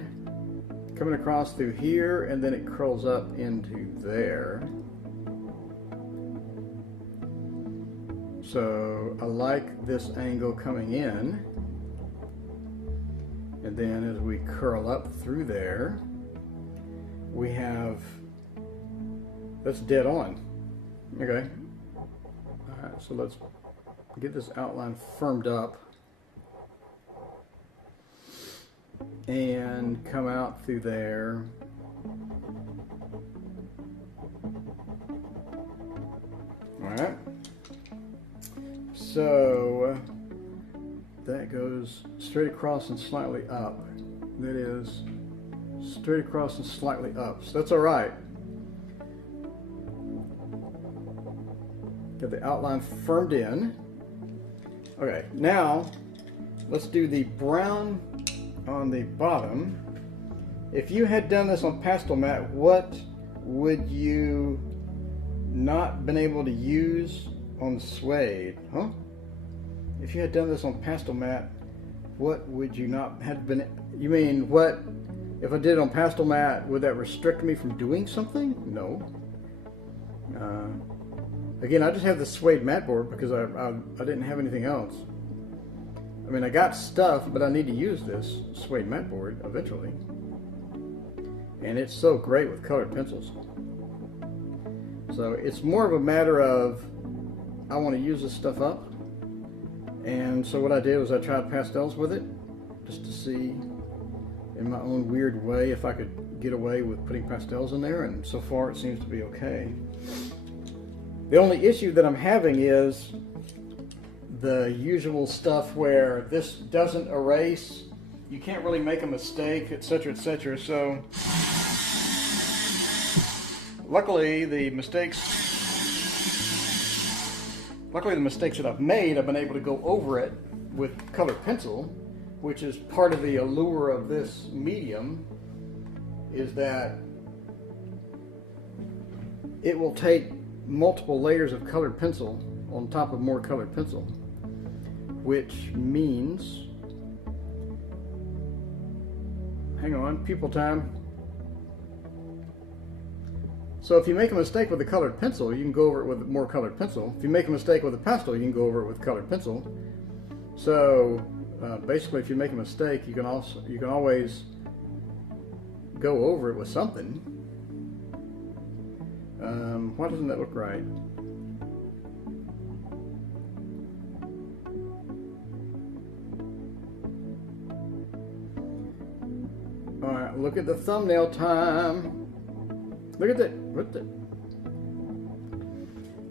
Coming across through here, and then it curls up into there. So I like this angle coming in, and then as we curl up through there, we have, that's dead on. Okay. All right, so let's get this outline firmed up and come out through there. All right. So that goes straight across and slightly up. That is straight across and slightly up. So that's all right. Get the outline firmed in. Okay, now let's do the brown on the bottom. If you had done this on pastel mat, what would you not been able to use on suede? Huh? If you had done this on pastel mat, what would you not have been? You mean what? If I did it on pastel mat, would that restrict me from doing something? No. Again, I just have the suede mat board because I didn't have anything else. I mean, I got stuff, but I need to use this suede mat board eventually. And it's so great with colored pencils. So it's more of a matter of, I want to use this stuff up. And so what I did was I tried pastels with it, just to see in my own weird way if I could get away with putting pastels in there, and so far it seems to be okay. The only issue that I'm having is the usual stuff where this doesn't erase, you can't really make a mistake, etc., etc. So luckily the mistakes that I've made, I've been able to go over it with colored pencil, which is part of the allure of this medium, is that it will take multiple layers of colored pencil on top of more colored pencil, which means, hang on, pupil time. So if you make a mistake with a colored pencil, you can go over it with more colored pencil. If you make a mistake with a pastel, you can go over it with colored pencil. So basically, if you make a mistake, you can always go over it with something. Why doesn't that look right? All right, look at the thumbnail time. Look at that. What the?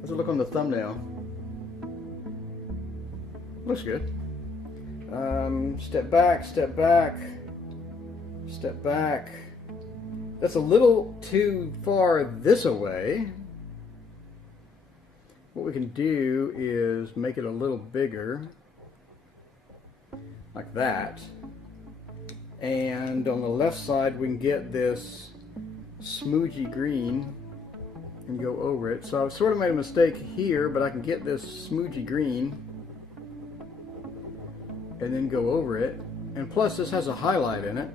Let's look on the thumbnail. Looks good. Step back, step back, step back. That's a little too far this away. What we can do is make it a little bigger, like that. And on the left side, we can get this smoogy green and go over it. So I've sort of made a mistake here, but I can get this smoogy green and then go over it. And plus this has a highlight in it,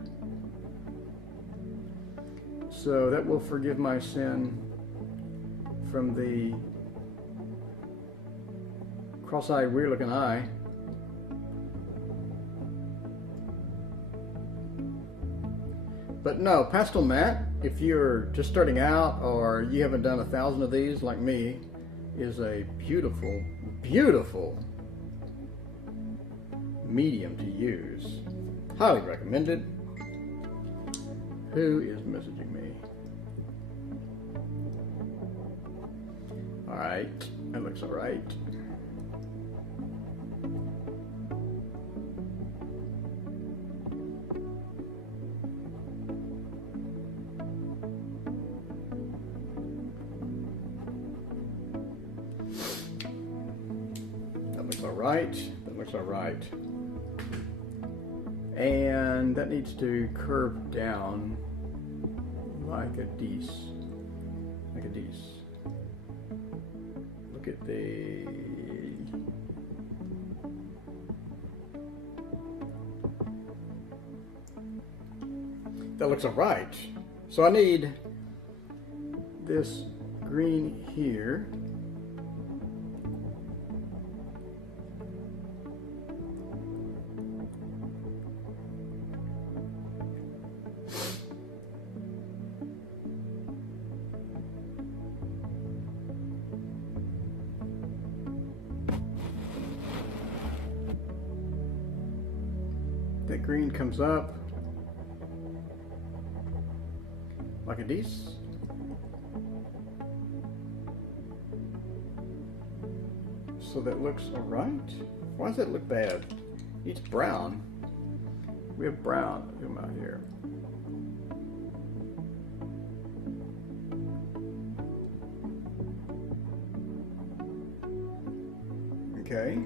so that will forgive my sin from the cross-eyed weird looking eye. But no, pastel matte, if you're just starting out or you haven't done 1,000 of these like me, is a beautiful, beautiful medium to use. Highly recommended. Who is messaging me? Alright, that looks alright. That looks alright. That looks alright. And that needs to curve down a like a dece. Like a dece. Look at the... That looks alright. So I need this green here. That green comes up like a dece. So that looks alright. Why does that look bad? It's brown. We have brown. Come out here. Okay.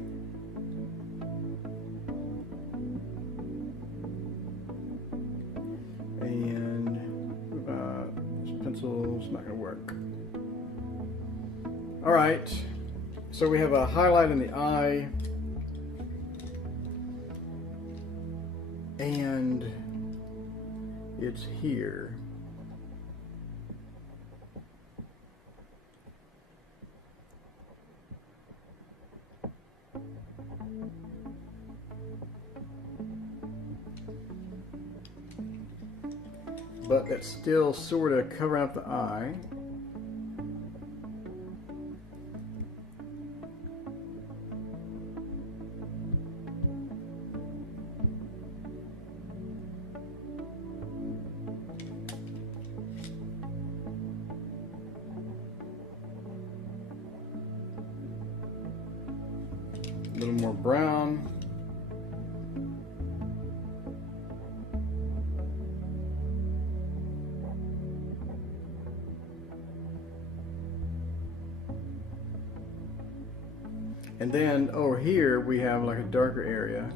And this pencil's not going to work. All right. So we have a highlight in the eye, and it's here. But that's still sort of covering up the eye. A little more brown. And then over here we have like a darker area.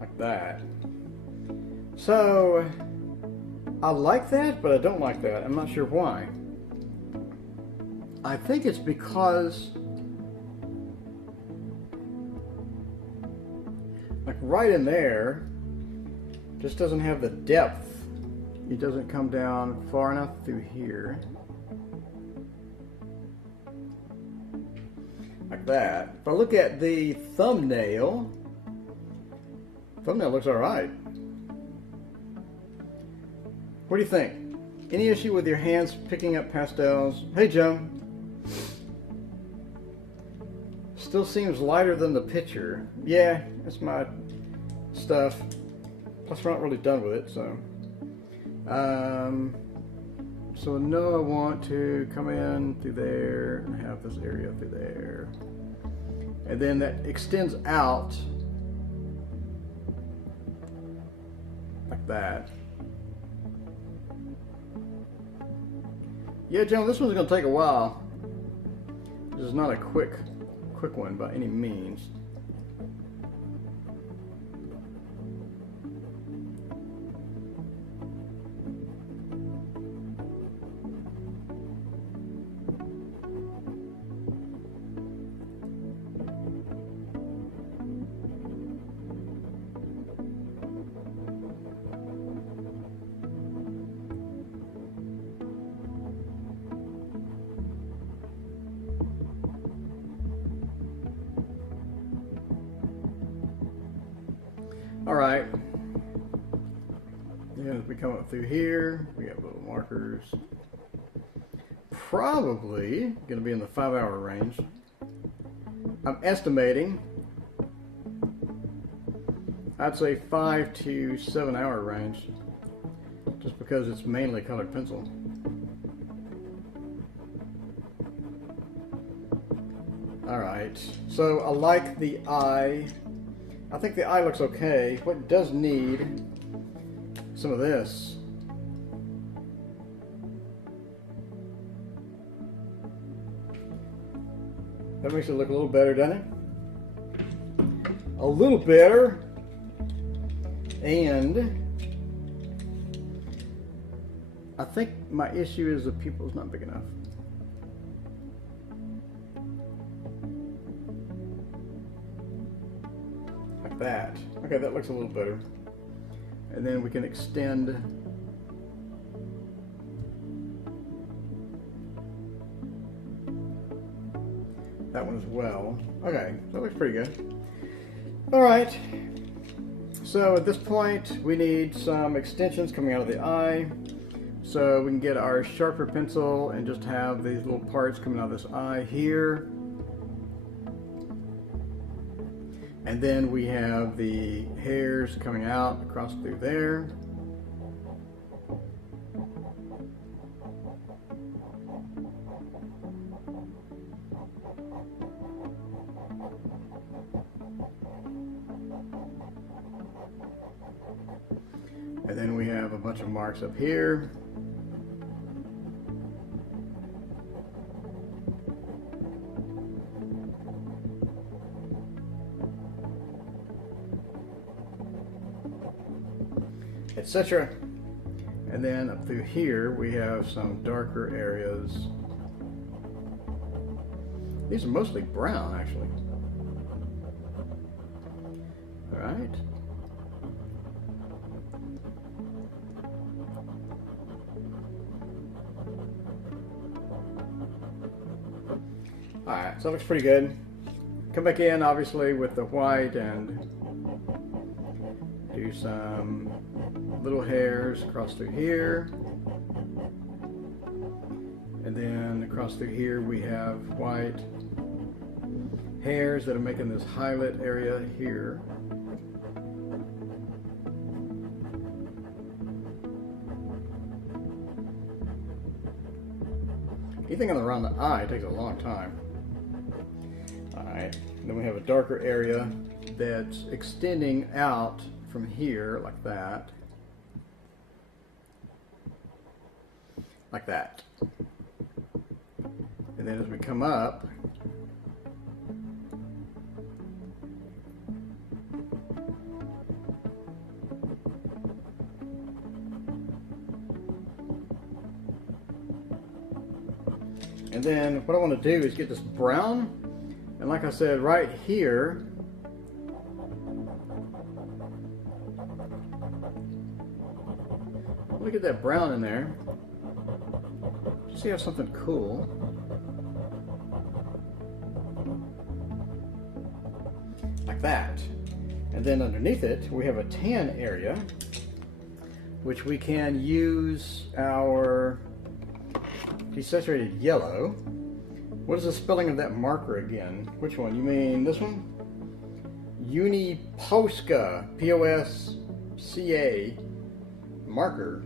Like that. So I like that, but I don't like that. I'm not sure why. I think it's because like right in there just doesn't have the depth. It doesn't come down far enough through here. Like that. If I look at the thumbnail looks alright. What do you think? Any issue with your hands picking up pastels? Hey Joe. Still seems lighter than the picture. Yeah, that's my stuff. Plus we're not really done with it, so. So now I want to come in through there and have this area through there. And then that extends out like that. Yeah, Joe, this one's going to take a while. This is not a quick one by any means. Alright, yeah, as we come up through here, we have little markers. Probably going to be in the 5-hour range. I'm estimating, I'd say 5 to 7 hour range, just because it's mainly colored pencil. Alright, so I like the eye. I think the eye looks okay. What it does need some of this. That makes it look a little better, doesn't it? A little better. And I think my issue is the pupil's not big enough. Like that. Okay, that looks a little better. And then we can extend that one as well. Okay, that looks pretty good. All right. So at this point, we need some extensions coming out of the eye. So we can get our sharper pencil and just have these little parts coming out of this eye here. And then we have the hairs coming out across through there. And then we have a bunch of marks up here. Etc. And then up through here we have some darker areas. These are mostly brown, actually. All right. All right, so that looks pretty good. Come back in, obviously, with the white and do some little hairs across through here. And then across through here we have white hairs that are making this highlight area here. Anything around the eye takes a long time. Alright, then we have a darker area that's extending out from here like that. Like that. And then as we come up, and then what I want to do is get this brown, and like I said, right here, look at that brown in there. Just see how something cool. Like that. And then underneath it, we have a tan area, which we can use our desaturated yellow. What is the spelling of that marker again? Which one? You mean this one? Uniposca, P-O-S-C-A marker,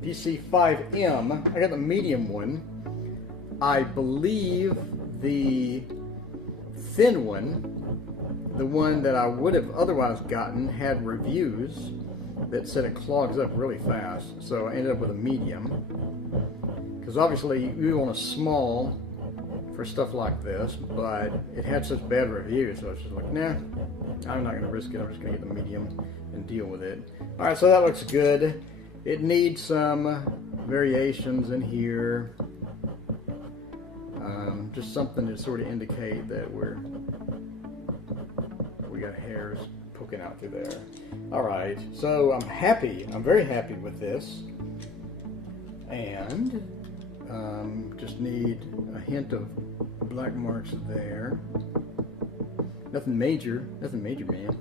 PC5M. I got the medium one. I believe the thin one, the one that I would have otherwise gotten, had reviews that said it clogs up really fast. So I ended up with a medium. Because obviously you want a small for stuff like this, but it had such bad reviews, so I was just like, nah, I'm not going to risk it. I'm just going to get the medium and deal with it. All right, so that looks good. It needs some variations in here. Just something to sort of indicate that we got hairs poking out through there. All right, so I'm happy. I'm very happy with this. And just need a hint of black marks there. Nothing major, man.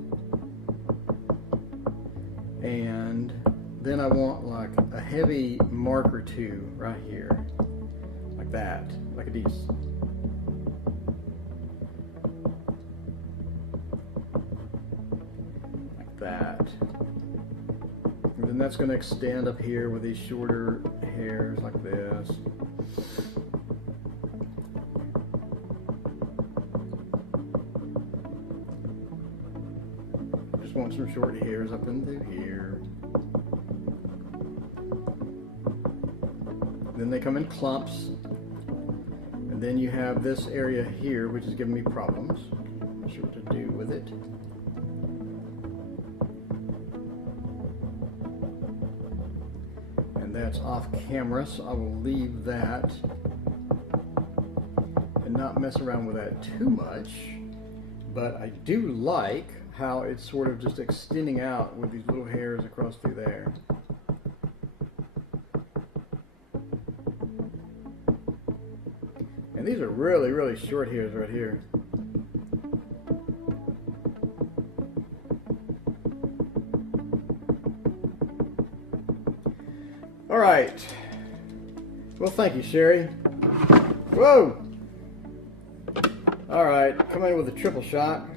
And then I want like a heavy mark or two right here, like that, like a these. Like that. And then that's going to extend up here with these shorter hairs like this. Just want some short hairs up into here. Then they come in clumps. And then you have this area here, which is giving me problems. Not sure what to do with it. And that's off camera, so I will leave that and not mess around with that too much. But I do like how it's sort of just extending out with these little hairs across through there. And these are really, really short hairs right here. All right. Well, thank you, Sherry. Whoa! All right, come in with a triple shot.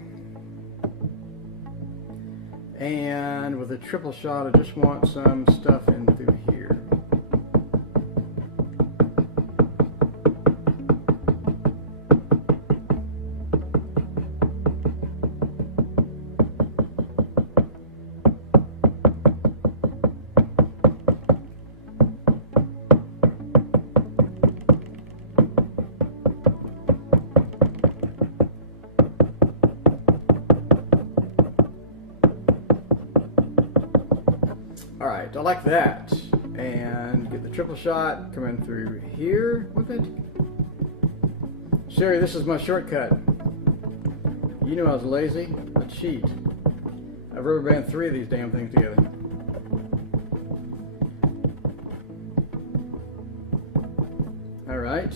And with a triple shot, I just want some stuff in through here. All right, I like that. And get the triple shot, come in through here with it. Sherry, this is my shortcut. You knew I was lazy, I cheat. I've rubber band 3 of these damn things together. All right.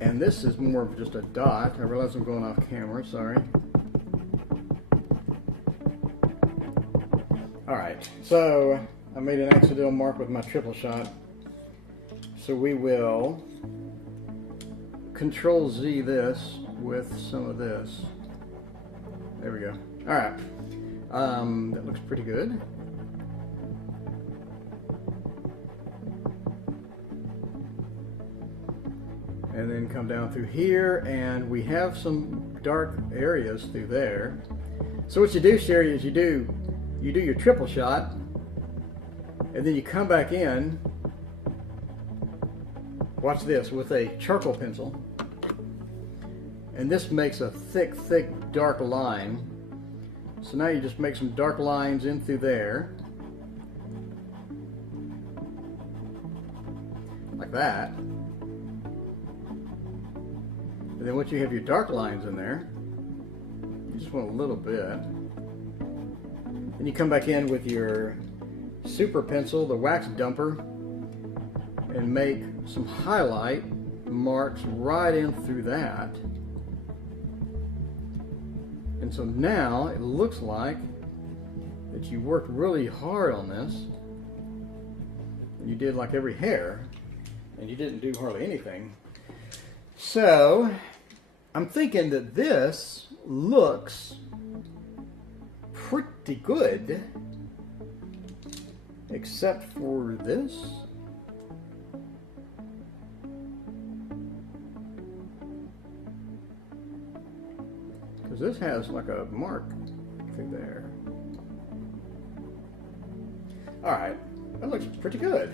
And this is more of just a dot. I realize I'm going off camera, sorry. Alright, so I made an accidental mark with my triple shot. So we will Control Z this with some of this. There we go. Alright, that looks pretty good. And then come down through here, and we have some dark areas through there. So what you do, Sherry, is you do your triple shot, and then you come back in, watch this, with a charcoal pencil, and this makes a thick, dark line. So now you just make some dark lines in through there, like that. And then once you have your dark lines in there, you just want a little bit. Then you come back in with your super pencil, the wax dumper, and make some highlight marks right in through that. And so now it looks like that you worked really hard on this. And you did like every hair, and you didn't do hardly anything. So I'm thinking that this looks pretty good, except for this. Because this has like a mark through there. Alright, that looks pretty good.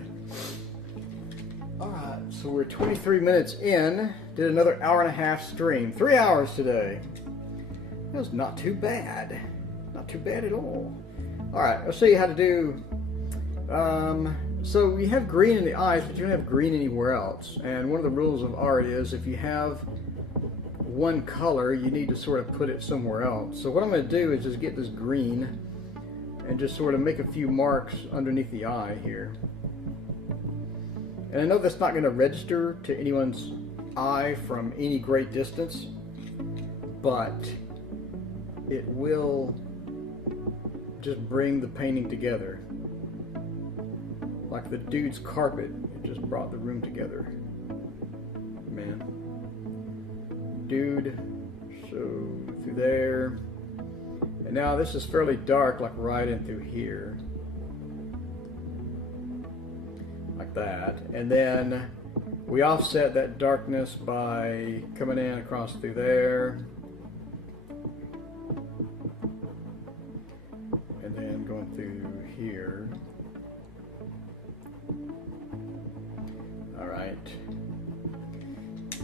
Alright, so we're 23 minutes in. Did another hour-and-a-half stream. 3 hours today. That was not too bad. Not too bad at all. Alright, I'll show you how to do... so you have green in the eyes, but you don't have green anywhere else. And one of the rules of art is if you have one color, you need to sort of put it somewhere else. So what I'm going to do is just get this green and just sort of make a few marks underneath the eye here. And I know that's not going to register to anyone's eye from any great distance, but it will just bring the painting together. Like the dude's carpet, it just brought the room together. Man. Dude, so through there. And now this is fairly dark, like right in through here. Like that. And then we offset that darkness by coming in across through there. And then going through here.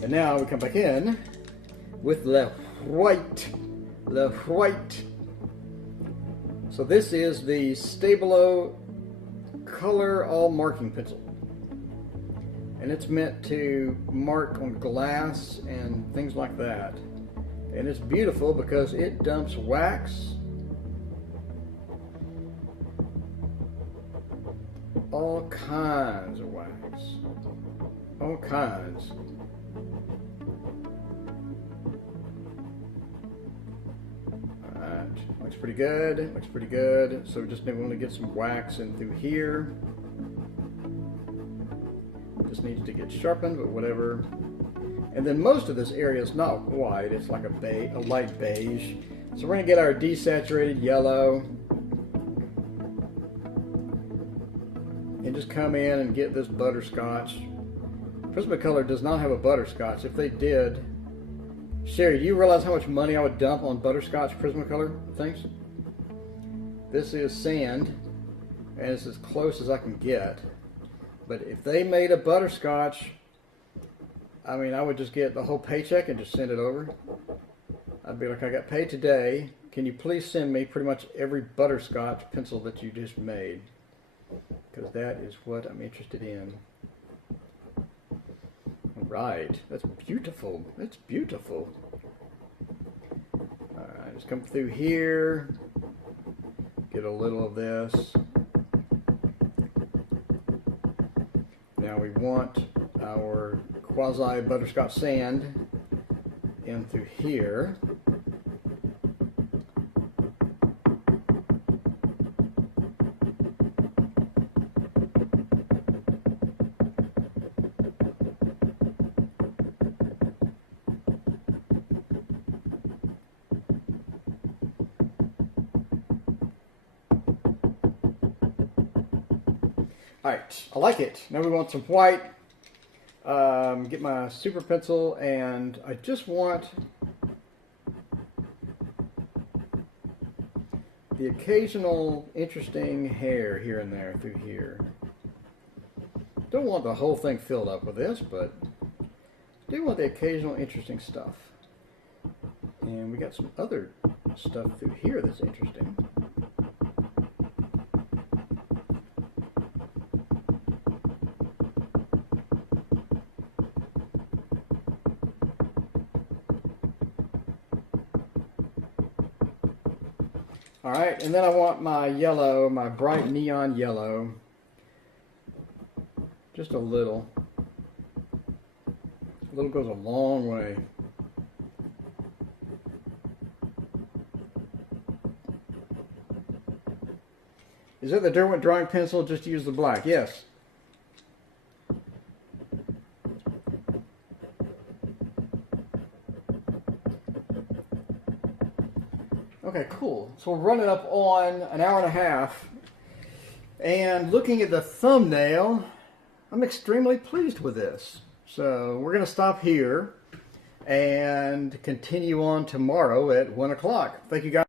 And now we come back in with the white. The white. So this is the Stabilo Color All Marking Pencil. And it's meant to mark on glass and things like that. And it's beautiful because it dumps wax all kinds of wax. All kinds. Alright, looks pretty good. Looks pretty good. So we just want to get some wax in through here. Just needs to get sharpened, but whatever. And then most of this area is not white, it's like a light beige. So we're going to get our desaturated yellow and just come in and get this butterscotch. Prismacolor does not have a butterscotch. If they did, Sherry, do you realize how much money I would dump on butterscotch Prismacolor things? This is sand, and it's as close as I can get. But if they made a butterscotch, I mean, I would just get the whole paycheck and just send it over. I'd be like, I got paid today. Can you please send me pretty much every butterscotch pencil that you just made? Because that is what I'm interested in. Right, that's beautiful. That's beautiful. Alright, just come through here. Get a little of this. Now we want our quasi butterscotch sand in through here. Alright, I like it. Now we want some white. Get my super pencil, and I just want the occasional interesting hair here and there through here. Don't want the whole thing filled up with this, but do want the occasional interesting stuff. And we got some other stuff through here that's interesting. Alright, and then I want my yellow, my bright neon yellow. Just a little. A little goes a long way. Is it the Derwent drawing pencil? Just use the black? Yes. Okay, cool. So we'll run it up on an hour and a half. And looking at the thumbnail, I'm extremely pleased with this. So we're going to stop here and continue on tomorrow at 1 o'clock. Thank you guys.